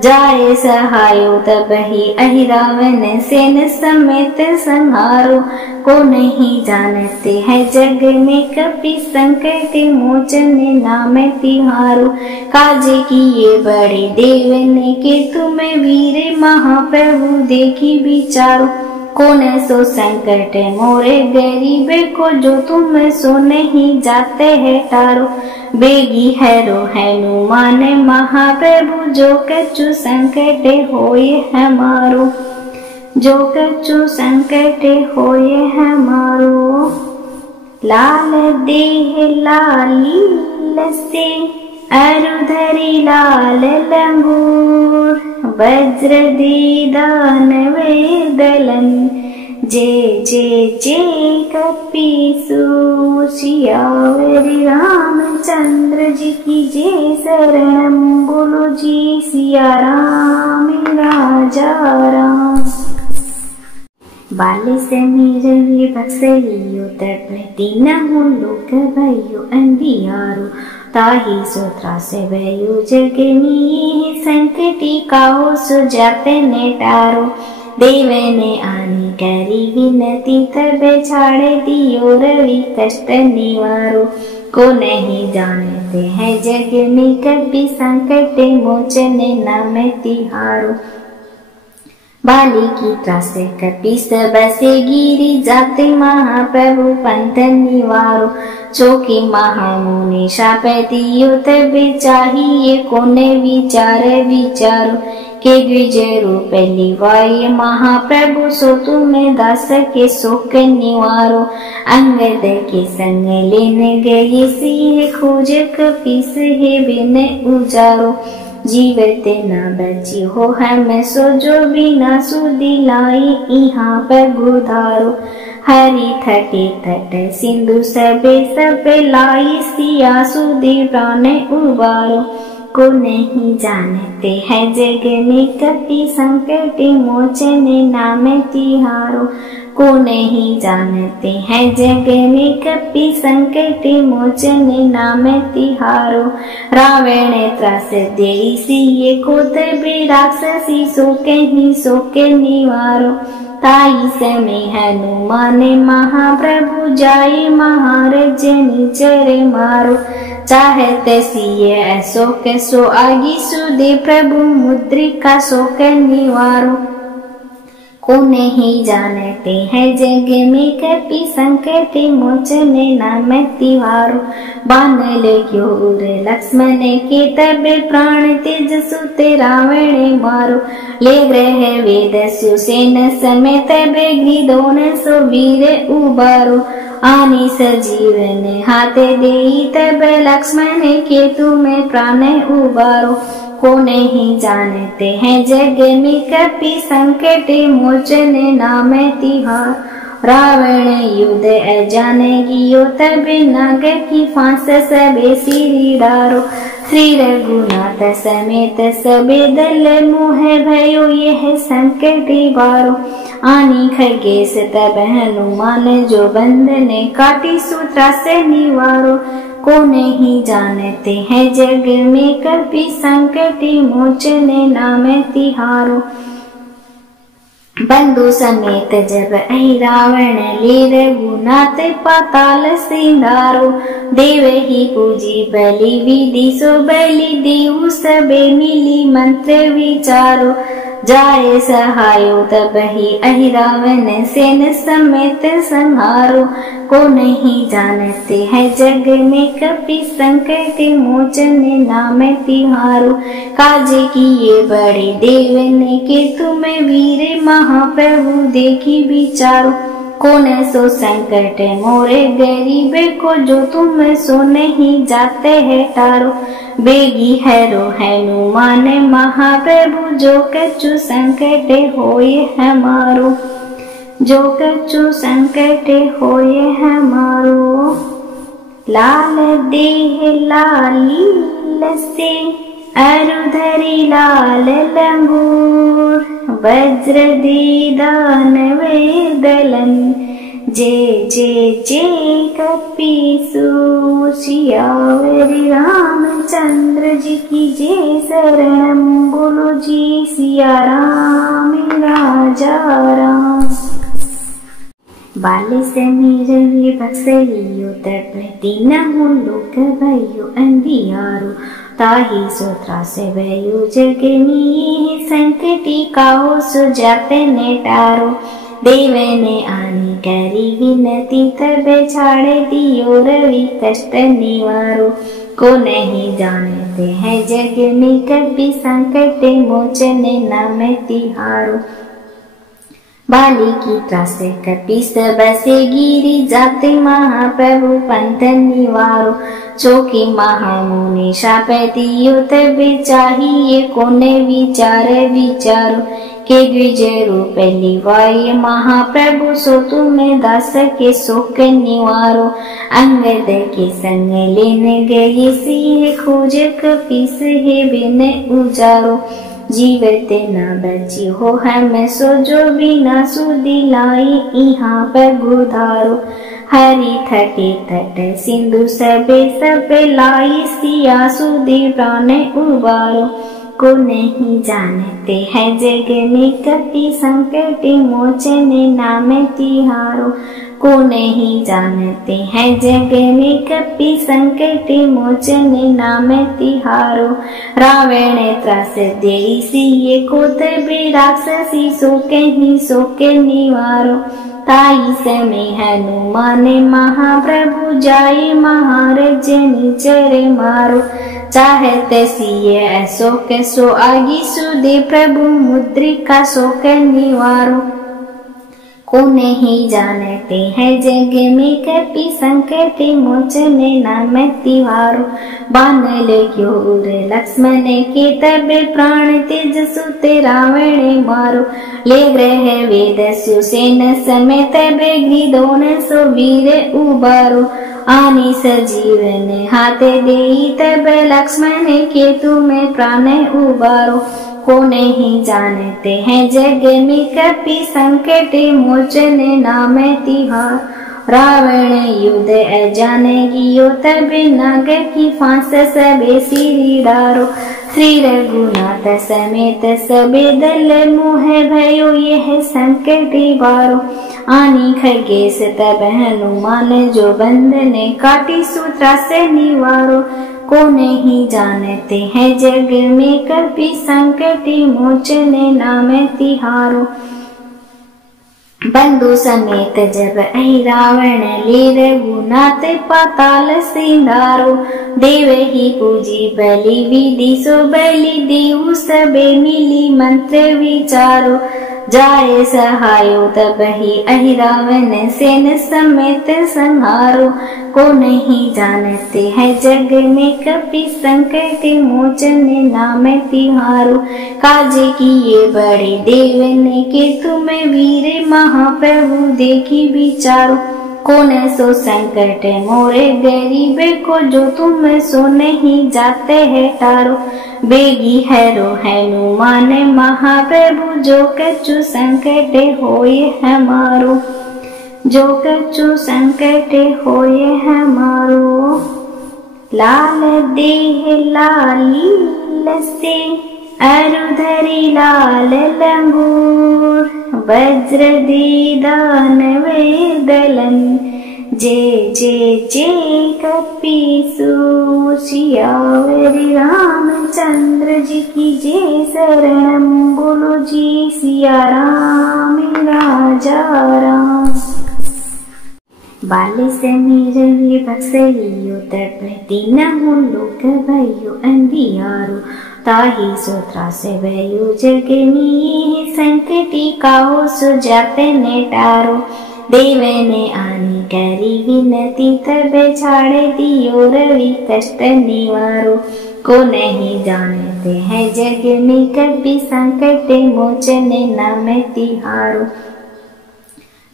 जाए सहायो तब ही अहि रावण सेन समेत संहारो। को नहीं जानते हैं जग में कपि संकट मोचन नाम तिहारो। काज किए बड़े देव ने के तुम वीर महाप्रभु देखी विचारो। कौन सो संकट मोरे गरीब को जो तुम सो नहीं जाते है टारो। बेगी हैरो हनुमान महाप्रभु जो कछु संकट होए हमारो। जो कछु संकट होए हमारो। लाल देह लाली लसे अरुधरी लाल लंगूर। वज्र दीदान वेदलन जय जय जय कपीसूर। सियावरी रामचंद्र जी की जय शरणम बोलो जी सिया राम राजा राम। बाल समीर बक्सलियो तब तीन लोक भयो अंधियारो। ताही सूत्रा से भयो जग में संकटी काहो सुजाते ने टारो। देव ने आनी करी विनती तब छाड़े दियो रवि कष्ट निवारो। को नहीं जानते हैं जग में कपि संकट मोचन नाम तिहारो। बाली की त्रास कपि सब से गिरी जाते महाप्रभु पंथ निवारो। चौकी महामुनि शाप दियो तब चाहिए कोने विचार विचारो। के द्विज रूप लिवाय महाप्रभु सो तुम्हें दास के शोक निवारो। अंगद के संग लेने गए सिंह खोज कपीस है बिन उजारो। जीवत न बची हो हम सो जो बिना सुदिलाई यहाँ पर गुधारो। हरि थटे तट सिंधु सबे सब लाई सिया सुदी प्राण उबारो। को नहीं जानते हैं जग में कपि संकट मोचन नाम तिहारो। को नहीं जानते हैं जग में कपि संकट मोचन नाम तिहारो। रावण त्रास देई सिए को तबे राक्षसी सो के निवारो। ताई समय हनुमान महाप्रभु जाय महाराज निचर मारो। चाहते सिए ऐसो के सो आगी सुदे प्रभु मुद्रिका शोक निवारो। को नहीं जानते हैं जग में कपि संकट मोचन नाम तिहारो। बान क्योर लक्ष्मण के तब प्राण तेज सुत रावण मारो। ले ग्रह वेद सुसेन समेत ग्रीदोन सो वीर उबारो। आनी सजीवन हाथे देई तब लक्ष्मण के तुम्हें प्राण उबारो। को नहीं जानते हैं जग में कपि संकट मोचन नाम तिहार। रावण युद्ध अजाने गियो तब नाग की फांस सबे सिरी डारो। श्री रघुनाथ समेत सबे दल मोह भयो यह संकट बारो। आनी खगेश तब हनुमान जो बंधन काटी सूत्रा से निवारो। को नहीं जानते हैं जग में कपि संकट मोचन नाम तिहारो। बंधु समेत जब अहि रावण ले रघुनाथ पाताल सिंधारो। देव ही पूजी बलि विधि सो बलि देहु सबे मिली मंत्र विचारो। जाए सहायो तब ही अहि रावण सेन समेत संहारो। को नहीं जानते है जग में कपि संकट मोचन नाम तिहारो। काजे किए बड़े देव ने के तुम्हें वीर महाप्रभु देखी विचारो। कौन सो संकट मोरे गरीब को जो तुम सो नहीं जाते है टारो। बेगी हैरो हनुमान महाप्रभु जो कछु संकट होए हमारो। जो कछु संकट होए हमारो। लाल देह लाली लसे अरुधरी लाल लंगूर। वज्र दे दानवे दलन जय जय जय कपीसूर। सियावरी रामचंद्र जी की जय शरणम बोलो जी सिया राम राजा राम। बाल समीर बक्सलियो तटपति न लोक भयो अंधियारो। ताही सोत्रा से भयो जगनी संकटी काहो सुजाते ने टारो। देव ने आनी करी विनती तब छाड़े दियो रवि कष्ट निवारो। को नहीं जानते हैं जग में कभी संकट मोचन नाम तिहारो। बाली की त्रास कपीस बसे गिरी जाते महाप्रभु पंथ निवारो। चौकी महामुनि शाप दियो तब चाहिए कोने विचार विचारो। के द्विज रूप लिवाए महाप्रभु सो तुम्हें दास के शोक निवारो। अंगद के संग लेने गए सिंह खोज कपीस है बिन उजारो। जीवत न बची हो हम सो जो बिना सुधी लाई यहाँ पर गुधारो। हरि थके तट सिंधु सबे सब लाई सिया सुधी प्राण उबारो। को नहीं जानते है जग में कपि संकट मोचन नाम तिहारो। को नहीं जानते हैं जग में कपि संकट मोचन नाम तिहारो। रावण त्रास देई सिए को तबे राक्षसी सो के निवारो। ताई समय हनुमान महाप्रभु जाए महाराज निचर मारो। चाहते सिए ऐसो के सो आगी सुदे प्रभु मुद्रिका शोक निवारो। को नहीं जानते हैं जग में कपि संकट मोचन नाम तिहारो। बान लग्यो लक्ष्मण के तब प्राण तेज सुते रावण मारो। ले ग्रह वेद सुसेन समेत ग्रीदोन सो वीर उबारो। आनी सजीवन हाथ देई तब लक्ष्मण के तुम्हें प्राण उबारो। को नहीं जानते हैं जग में कपि संकट मोचन नाम तिहार। रावण युद्ध अजान गियो तब नाग की फांस सबे सिरी डारो। श्री रघुनाथ समेत सबे दल मोह भयो यह संकट बारो। आनी खगेश तब हनुमान जो बंधन काटी सूत्रा से निवारो। को नहीं जानते हैं जग में कपि संकट मोचन नाम तिहारो। बंधु समेत जब अहि रावण ले रघुनाथ पाताल सिंधारो। देव ही पूजी बलि विधि सो बलि देहु सबे मिली मंत्र विचारो। जाए सहायो तब ही अहि रावण सेन समेत संहारो। को नहीं जानते है जग में कपि संकट मोचन नाम तिहारो। काजे किए बड़े देव ने के तुम्हें वीर महाप्रभु देखी विचारो। कौन सो संकट मोरे गरीब को जो तुम सो नहीं जाते है टारो। बेगी हैरो हनुमान महाप्रभु जो कछु संकट होए हमारो। जो कछु संकट होए हमारो। लाल देह लाली लसे अरुधरी लाल लंगूर। वज्र दे दानवे दलन। जय जय जय कपीसु सियावर रामचंद्र जी की जय। शरणम बोलो जी सिया राम राजा राम। बाले से मेरे बक्सलियो तड़पती न लोक भयो अंधियारो। ताही सोत्रा से भयो जगनी संकटी काहो सुजाते ने टारो। देव ने आनी करी विनती तब छाड़े दियो रवि कष्ट निवारो। को नहीं जानते हैं जग में कभी संकट मोचन नाम तिहारो।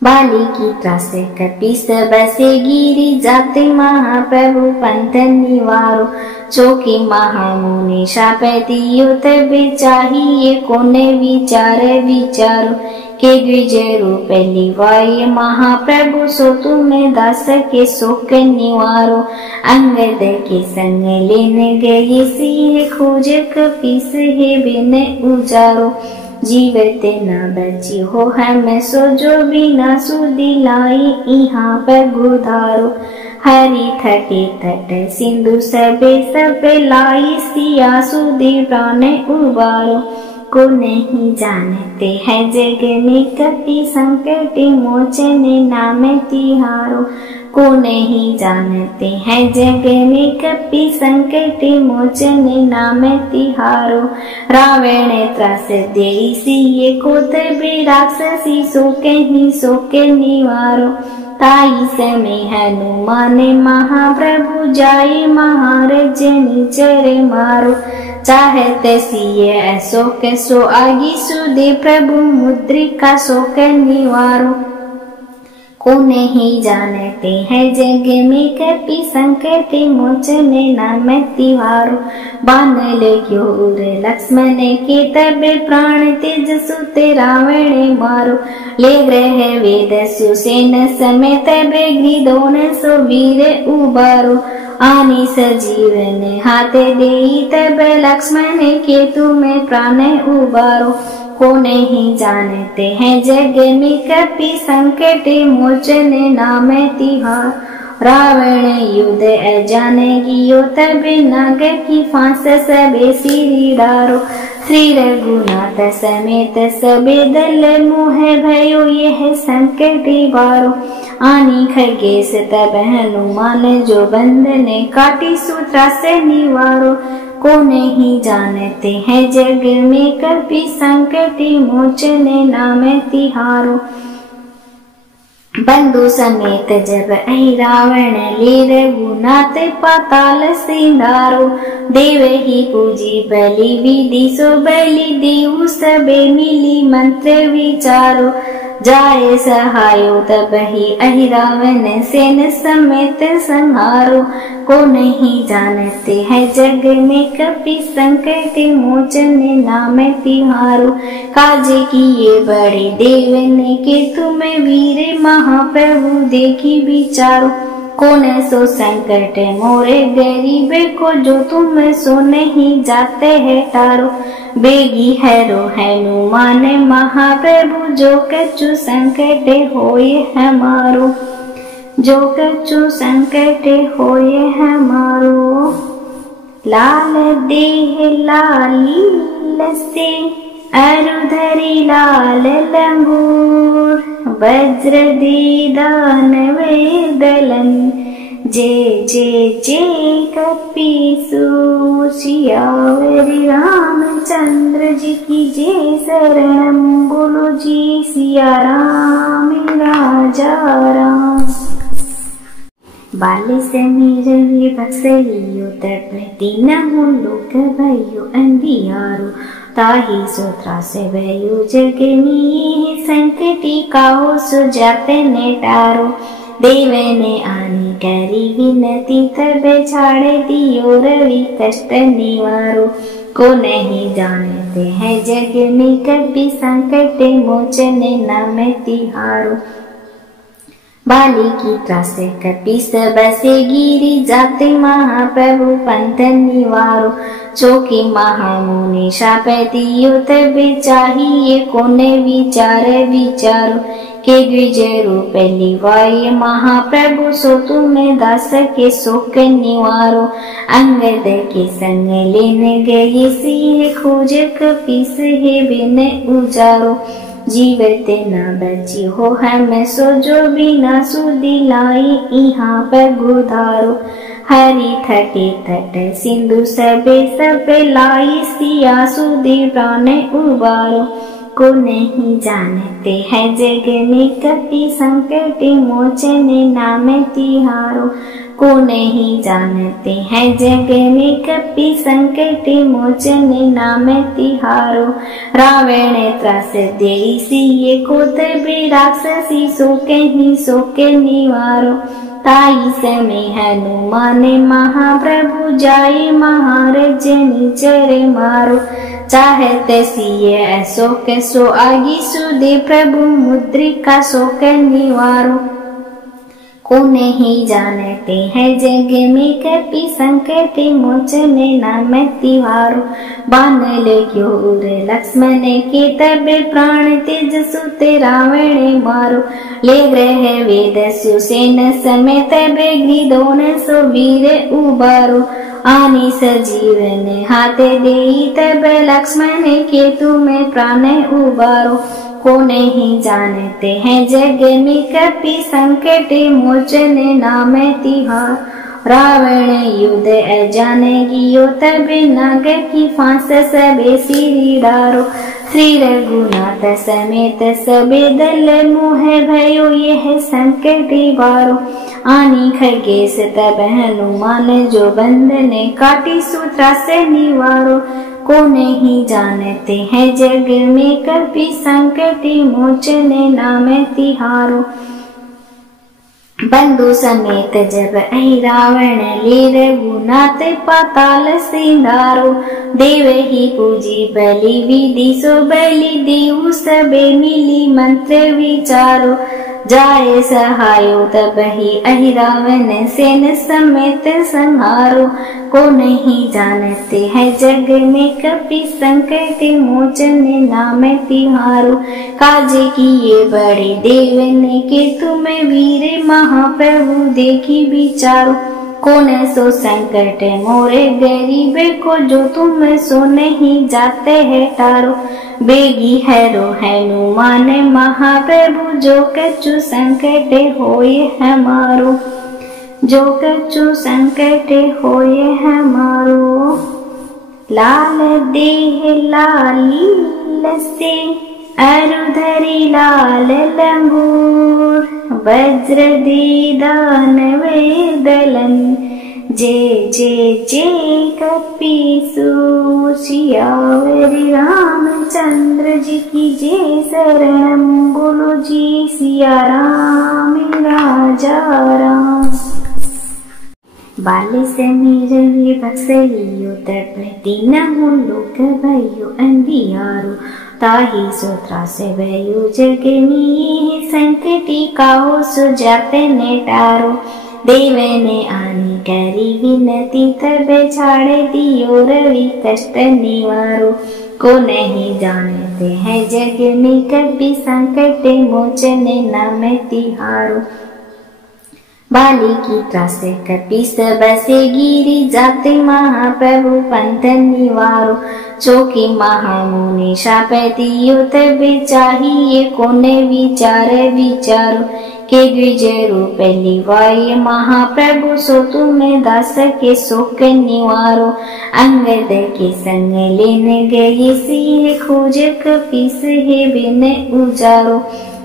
बाली की त्रास कपीस बसे गिरी जाते महाप्रभु पंथ निवारो। चौकी महामुनि शाप दियो तब चाहिए कोने विचार विचारो। के द्विज रूप लिवाए महाप्रभु सो तुम्हें दास के शोक निवारो। अंगद के संग लेने गए सिंह खोज कपीस है बिन उजारो। जीवत न बची हो हम सो जो बिना सुदिलाई यहाँ पर गुधारो। हरि थके तट सिंधु सबे सब लाई सिया सुधि प्राण उबारो। को नहीं जानते हैं जग में कपि संकट मोचन नाम तिहारो। को नहीं जानते हैं जग में कपि संकट मोचन नाम तिहारो। रावण त्रास देई सिए को तबे राक्षसी सो के निवारो। ताई समय हनुमान महाप्रभु जाए महाराज निचर मारो। चाहते सिए ऐसो कैसो आगी सुदे प्रभु मुद्रिका शोक निवारो। को नहीं जानते हैं जग में कपि संकट मोचन नाम तिहारो। बान क्योर लक्ष्मण के तब प्राण तेज सुते रावण मारो। ले ग्रह वेद सुसेन समेत ग्रीदोन सो वीर उबारो। आनी सजीवन हाथे देई तब लक्ष्मण के तुम्हें प्राण उबारो। को नहीं जानते हैं जग में कपि संकट मोचन नाम तिहार। रावण युद्ध अजान गियो तब नाग की फांस सबे सिरी डारो। श्री रघुनाथ समेत सबे दल मोह भयो यह संकट बारो। आनी खगेश तब हनुमान जो बंधन काटी सूत्रा से निवारो। को नहीं जानते हैं जग में कपि संकट मोचन नाम तिहारो। बंधु समेत जब अहि रावण ले रघुनाथ पाताल सिंधारो। देव ही पूजी बलि विधि सो बलि देऊ सबे मिली मंत्र विचारो। जाए सहायो तब ही अहि रावण सेन समेत संहारो। को नहीं जानते हैं जग में कपि संकट मोचन नाम तिहारो। काज किए बड़े देव ने के तुम्हें वीर महाप्रभु देखी विचारो। कौन सो संकट मोरे गरीब को जो तुम सो नहीं जाते है टारो। बेगी हैरो हनुमान महाप्रभु जो कछु संकट होए हमारो। जो कछु संकट होए हमारो। लाल देह लाली लसे अरुधरी लाल लंगूर। वज्र दे दानवे दलन। जय जय जय कपीसु सियावर रामचंद्र जी की जय। शरणम बोलो जी सिया राम राजा राम। बाले से मेरे बक्सलियो तड़पती न लोक भयो अंधियारो। ताही सोत्रा से भयो जगनी संकटी काहो सुजाते ने टारो। देव ने आनी करी विनती तब छाड़े दियो रवि कष्ट निवारो। को नहीं जानते हैं जग में कभी संकट मोचन नाम तिहारो। बाली की त्रास कपीस बसे गिरी जाते महाप्रभु पंथ निवारो। चोकी महामुनि शापे दियो तबे चाहिए कोने विचारो के द्विजय रूपे लिवाये महाप्रभु सो तुम्हें दास के शोक निवारो अंगद के संग लेने गए सिंह खोज कपीस है बिन उजारो जीवित न बची हो हम सो जो बिना सुदी लाई यहाँ पर गुधारो हरि थटे तट सिंधु सबे लाई सिया सुदी प्राण उबारो को नहीं जानते हैं जग में कपि संकट मोचन नाम तिहारो को नहीं जानते हैं जग में कपि संकट मोचन नाम तिहारो रावण त्रास देई सिए को तबे राक्षसी शोके निवारो ताई समय हनुमान महाप्रभु जाए महाराज निचर मारो चाहते सिए अशोक सो आगी सुदे प्रभु मुद्रिका शोक निवारो को नहीं जानते हैं जग में कपि संकट मोचन नाम तिहारो बान लग्यो लक्ष्मण के तबे प्राण तेज सुते रावण मारो ले ग्रह वेद सुसेन समेत ग्रीदोन सो वीर उबारो आनी सजीवन हाथे देई तब लक्ष्मण के तुम्हें प्राण उबारो को नहीं जानते हैं जग में कपि संकट मोचन नाम तिहार रावण युद्ध अजाने गियो तबे नाग की फांस सबे सिरी डारो श्री रघुनाथ समेत सबे दल मोह भयो यह संकट बारो आनी खगेश तब हनुमान जो बंधन काटी सूत्रा से निवारो को नहीं जानते हैं जग में कपि संकट मोचन नाम तिहारो बंधु समेत जब ऐ रावण ले रघुनाथ पाताल सिंधारो देव ही पूजी बलि विधि सो बलि देव सबे मिली मंत्र विचारो जाए सहायो तब ही अहि रावण सेन समेत संहारो को नहीं जानते हैं जग में कपि संकट मोचन नाम तिहारो काज किए बड़े देवन के तुम वीर महाप्रभु देखी विचारो कौन सो संकट मोरे गरीब को जो तुम सो नहीं जाते है टारो बेगी हैरो हनुमान महाप्रभु जो कछु संकट होए हमारो जो कछु संकट होए हमारो लाल देह लाली लसे अरुधरी लाल लंगूर वज्र दीदान वेदलन जय जय जय कपीसु सियावरी रामचंद्र जी की जय शरणम बोलो जी सिया राम राजा राम बाले से मेरे बक्सलियो तपति न लोक भयो अंधियारो ताही सोत्रा से भयो जगनी संकटी काहो सुजाते ने टारो देव ने आनी करी विनती तब छाड़े दियो रवि कष्ट निवारो को नहीं जानते हैं जग में कभी संकट मोचन नाम तिहारो बाली की त्रास कपि सब से गिरी जाते महाप्रभु पंथ निवारो चौकी महामुनि शापे दियो तबे चाहिए कोने विचारो के द्विजय रूपे लिवाये महाप्रभु सो तुम्हें दास के शोक निवारो अंगद के संग लेने गए सिंह खोज कपीस है बिन उजारो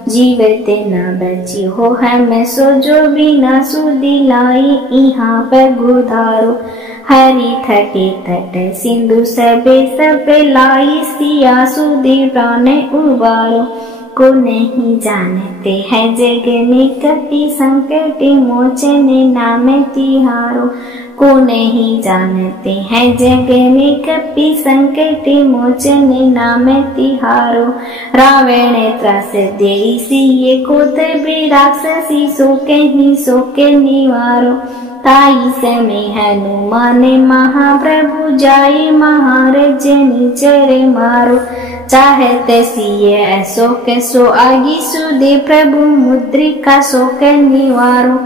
जीवित न बची हो हम सो जो बिना सुदी लाई यहाँ पर गुधारो हरि थटे तट सिंधु सबे लाई सिया सुदी प्राण उबारो को नहीं जानते हैं जग में कपि संकट मोचन नाम तिहारो को नहीं जानते हैं जग में कपि संकट मोचन नाम तिहारो रावण त्रास देई सिए को तबे राक्षसी शोके निवारो ताई समय हनुमान महाप्रभु जाए महाराज निचरे मारो। चाहते सिए ऐसो कैसो आगी सुदे प्रभु मुद्रिका सो के निवारो।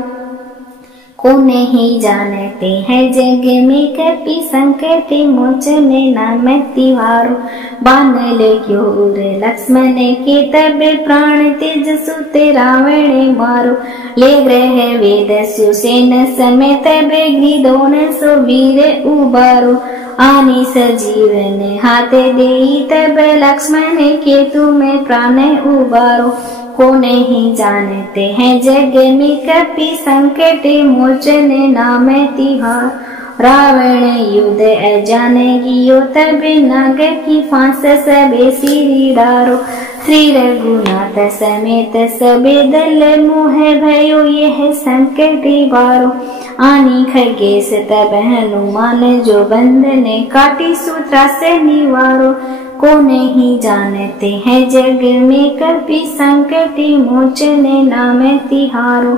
को नहीं जानते हैं जग में कपि संकट मोचने नाम तिहारो। बान लग्योर लक्ष्मण के तब प्राण तेज सुते रावण मारो। ले ग्रह वेद सुसेन समेत ग्रीदोन सो वीर उबारो। आनी सजीवन हाथे देई तब लक्ष्मण के तुम्हें प्राण उबारो। को नहीं जानते हैं जग में कपि संकट मोचने नाम तिहार। रावण युद्ध अजाने गियो तब नाग की फांस सबे सिरी डारो। श्री रघुनाथ समेत सबे दल मोह भयो यह संकट बारो। आनी खगेश तब हनुमान जो बंधने काटी सूत्रा से निवारो। को नहीं जानते हैं जग में कपि संकट मोचने नाम तिहारो।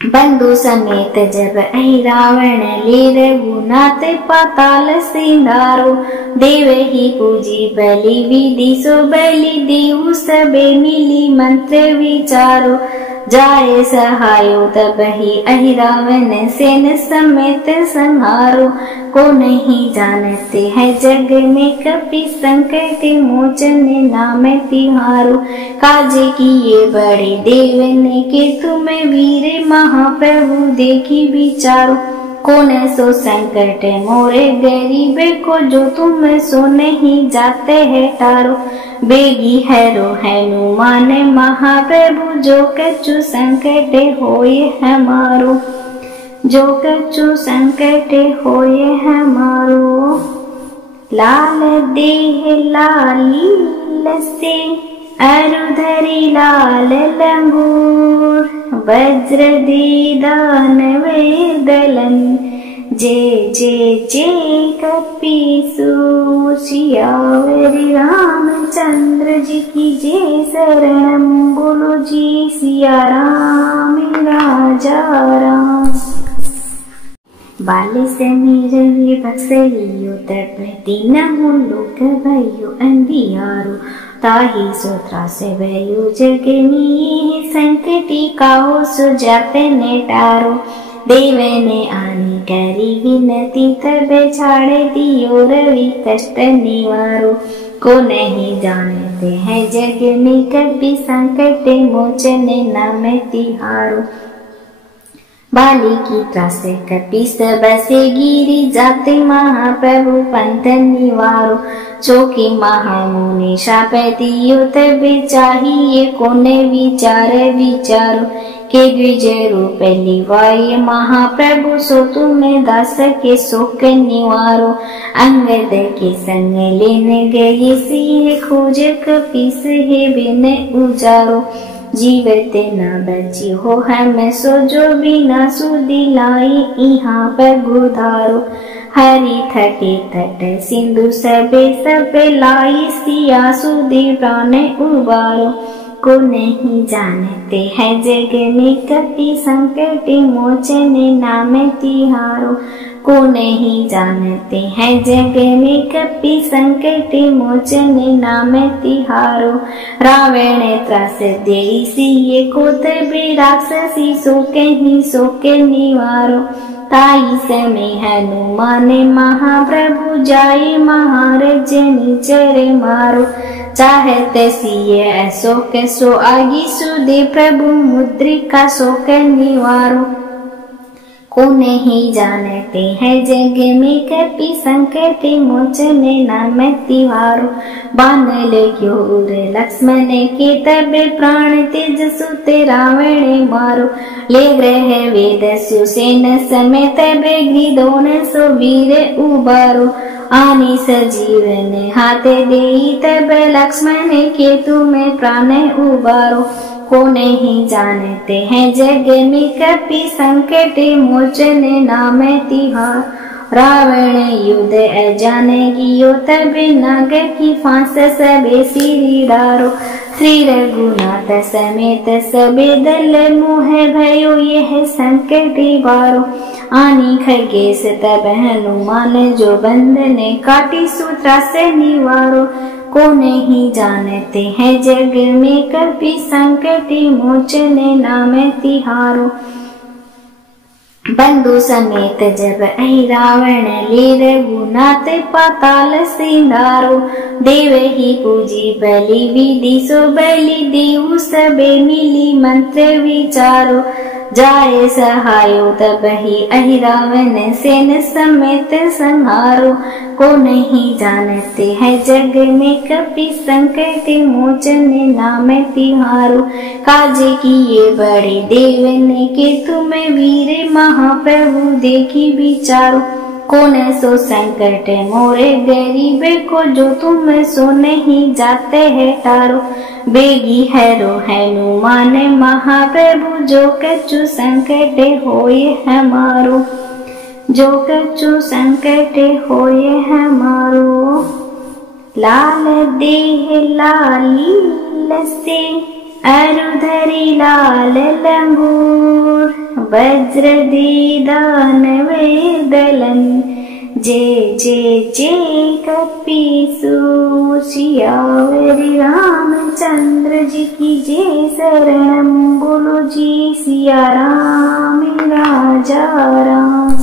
बंधु समेत जब अहि रावण ले रघुनाथ पाताल सिंधारो। देव ही पूजी बलि विधि सो बलि देहु सबे मिली मंत्र विचारो। जाए सहायो तब ही अहि रावण सेन समेत संहारो। को नहीं जानते हैं जग में कपि संकट मोचने नाम तिहारो। काज किए बड़े देव ने के तुम्हें वीर महाप्रभु देखी विचारो। कौन सो संकट मोरे गरीब को जो तुम सो नहीं जाते है टारो। बेगी हैरो हनुमान महाप्रभु जो कछु संकट होए हमारो। जो कछु संकट होए हमारो। लाल देह लाली लसे अरुधरी लाल लंगूर। वज्र दीदान वेदलन जय जय जय कपीसूर। सियावरी रामचंद्र जी की जय शरणम बोलो जी सिया राम राजा राम। बाल समीर बक्सलियो तटपति नमो लोक भयो अंधियारो। ताहि सूत्रा से भयो जगनी संकटी काहो सुजाते ने टारो। देव ने आनी करी विनती तब छाड़े दियो रवि कष्ट निवारो। को नहीं जानते हैं जग में कपि संकट मोचने नाम तिहारो। बाली की त्रास कपि सब से गिरी जाते महाप्रभु पंथ निवारो। चौकी महामुनि शाप दियो तब चाहिए कोने विचार विचारो। के द्विज रूप लिवाए महाप्रभु सो तुम्हें दास के शोक निवारो। अंगद के संग लेने गए सिंह खोज कपीस है बिन उजारो। जीवत न बची हो हम सो जो बिना सुधि लाई यहाँ पर गुधारो। हरि थके तट सिंधु सबे सब लाई सिया सुधि प्राण उबारो। को नहीं जानते हैं जग में कपि संकट मोचने नाम तिहारो। को नहीं जानते हैं जग में कपि संकट मोचने नाम तिहारो। रावण त्रास देई सिए को तबे राक्षसी सो के निवारो। ताई समय हनुमान महाप्रभु जाए महाराज निचरे मारो। चाहते सिए ऐसो कैसो आगी सुदे प्रभु मुद्रिका सो के निवारो। को नहीं जानते हैं जग में कपि संकट मोचने नाम तिहारो। बान लग्योर लक्ष्मण के तब प्राण तेज सुते रावण मारो। ले ग्रह वेद सुसेन समेत ग्रीदोन सो वीर उबारो। आनी सजीवन हाथे देई तब लक्ष्मण के तुम्हें प्राण उबारो। को नहीं जानते हैं जग में कपि संकट मोचने नाम तिहार। रावण युद्ध अजाने गियो तब नाग की फांस सबे सिरी डारो। श्री रघुनाथ समेत सबे दल मोह भयो यह संकट वारो। आनी खगेश तब हनुमान जो बंधन काटी सूत्रा से निवारो। को नहीं जानते हैं जग में कभी संकट मोचन नाम तिहारो। बंधु समेत जब अहि रावण ले रघुनाथ पाताल सिंधारो। देव ही पूजी बलि विधि सो बलि देव सबे मिली मंत्र विचारो। जाए सहायो तब ही अहि रावण सेन समेत संहारो। को नहीं जानते हैं जग में कभी संकट मोचन नाम तिहारो। काजे किए बड़े देव ने के तुम वीर महाप्रभु देखी विचारो। कौन सो संकट मोरे गरीब को जो तुम सो नहीं जाते है टारो। बेगी हैरो हनुमान महाप्रभु जो कछु संकट होए हमारो। जो कछु संकट होए हमारो। लाल देह लाली लसे अरुधरी लाल लंगूर। वज्र दीदान वेदलन जय जय जय कपीसु। सियावरी रामचंद्र जी की जय शरणम बोलो जी सिया राम राजा राम।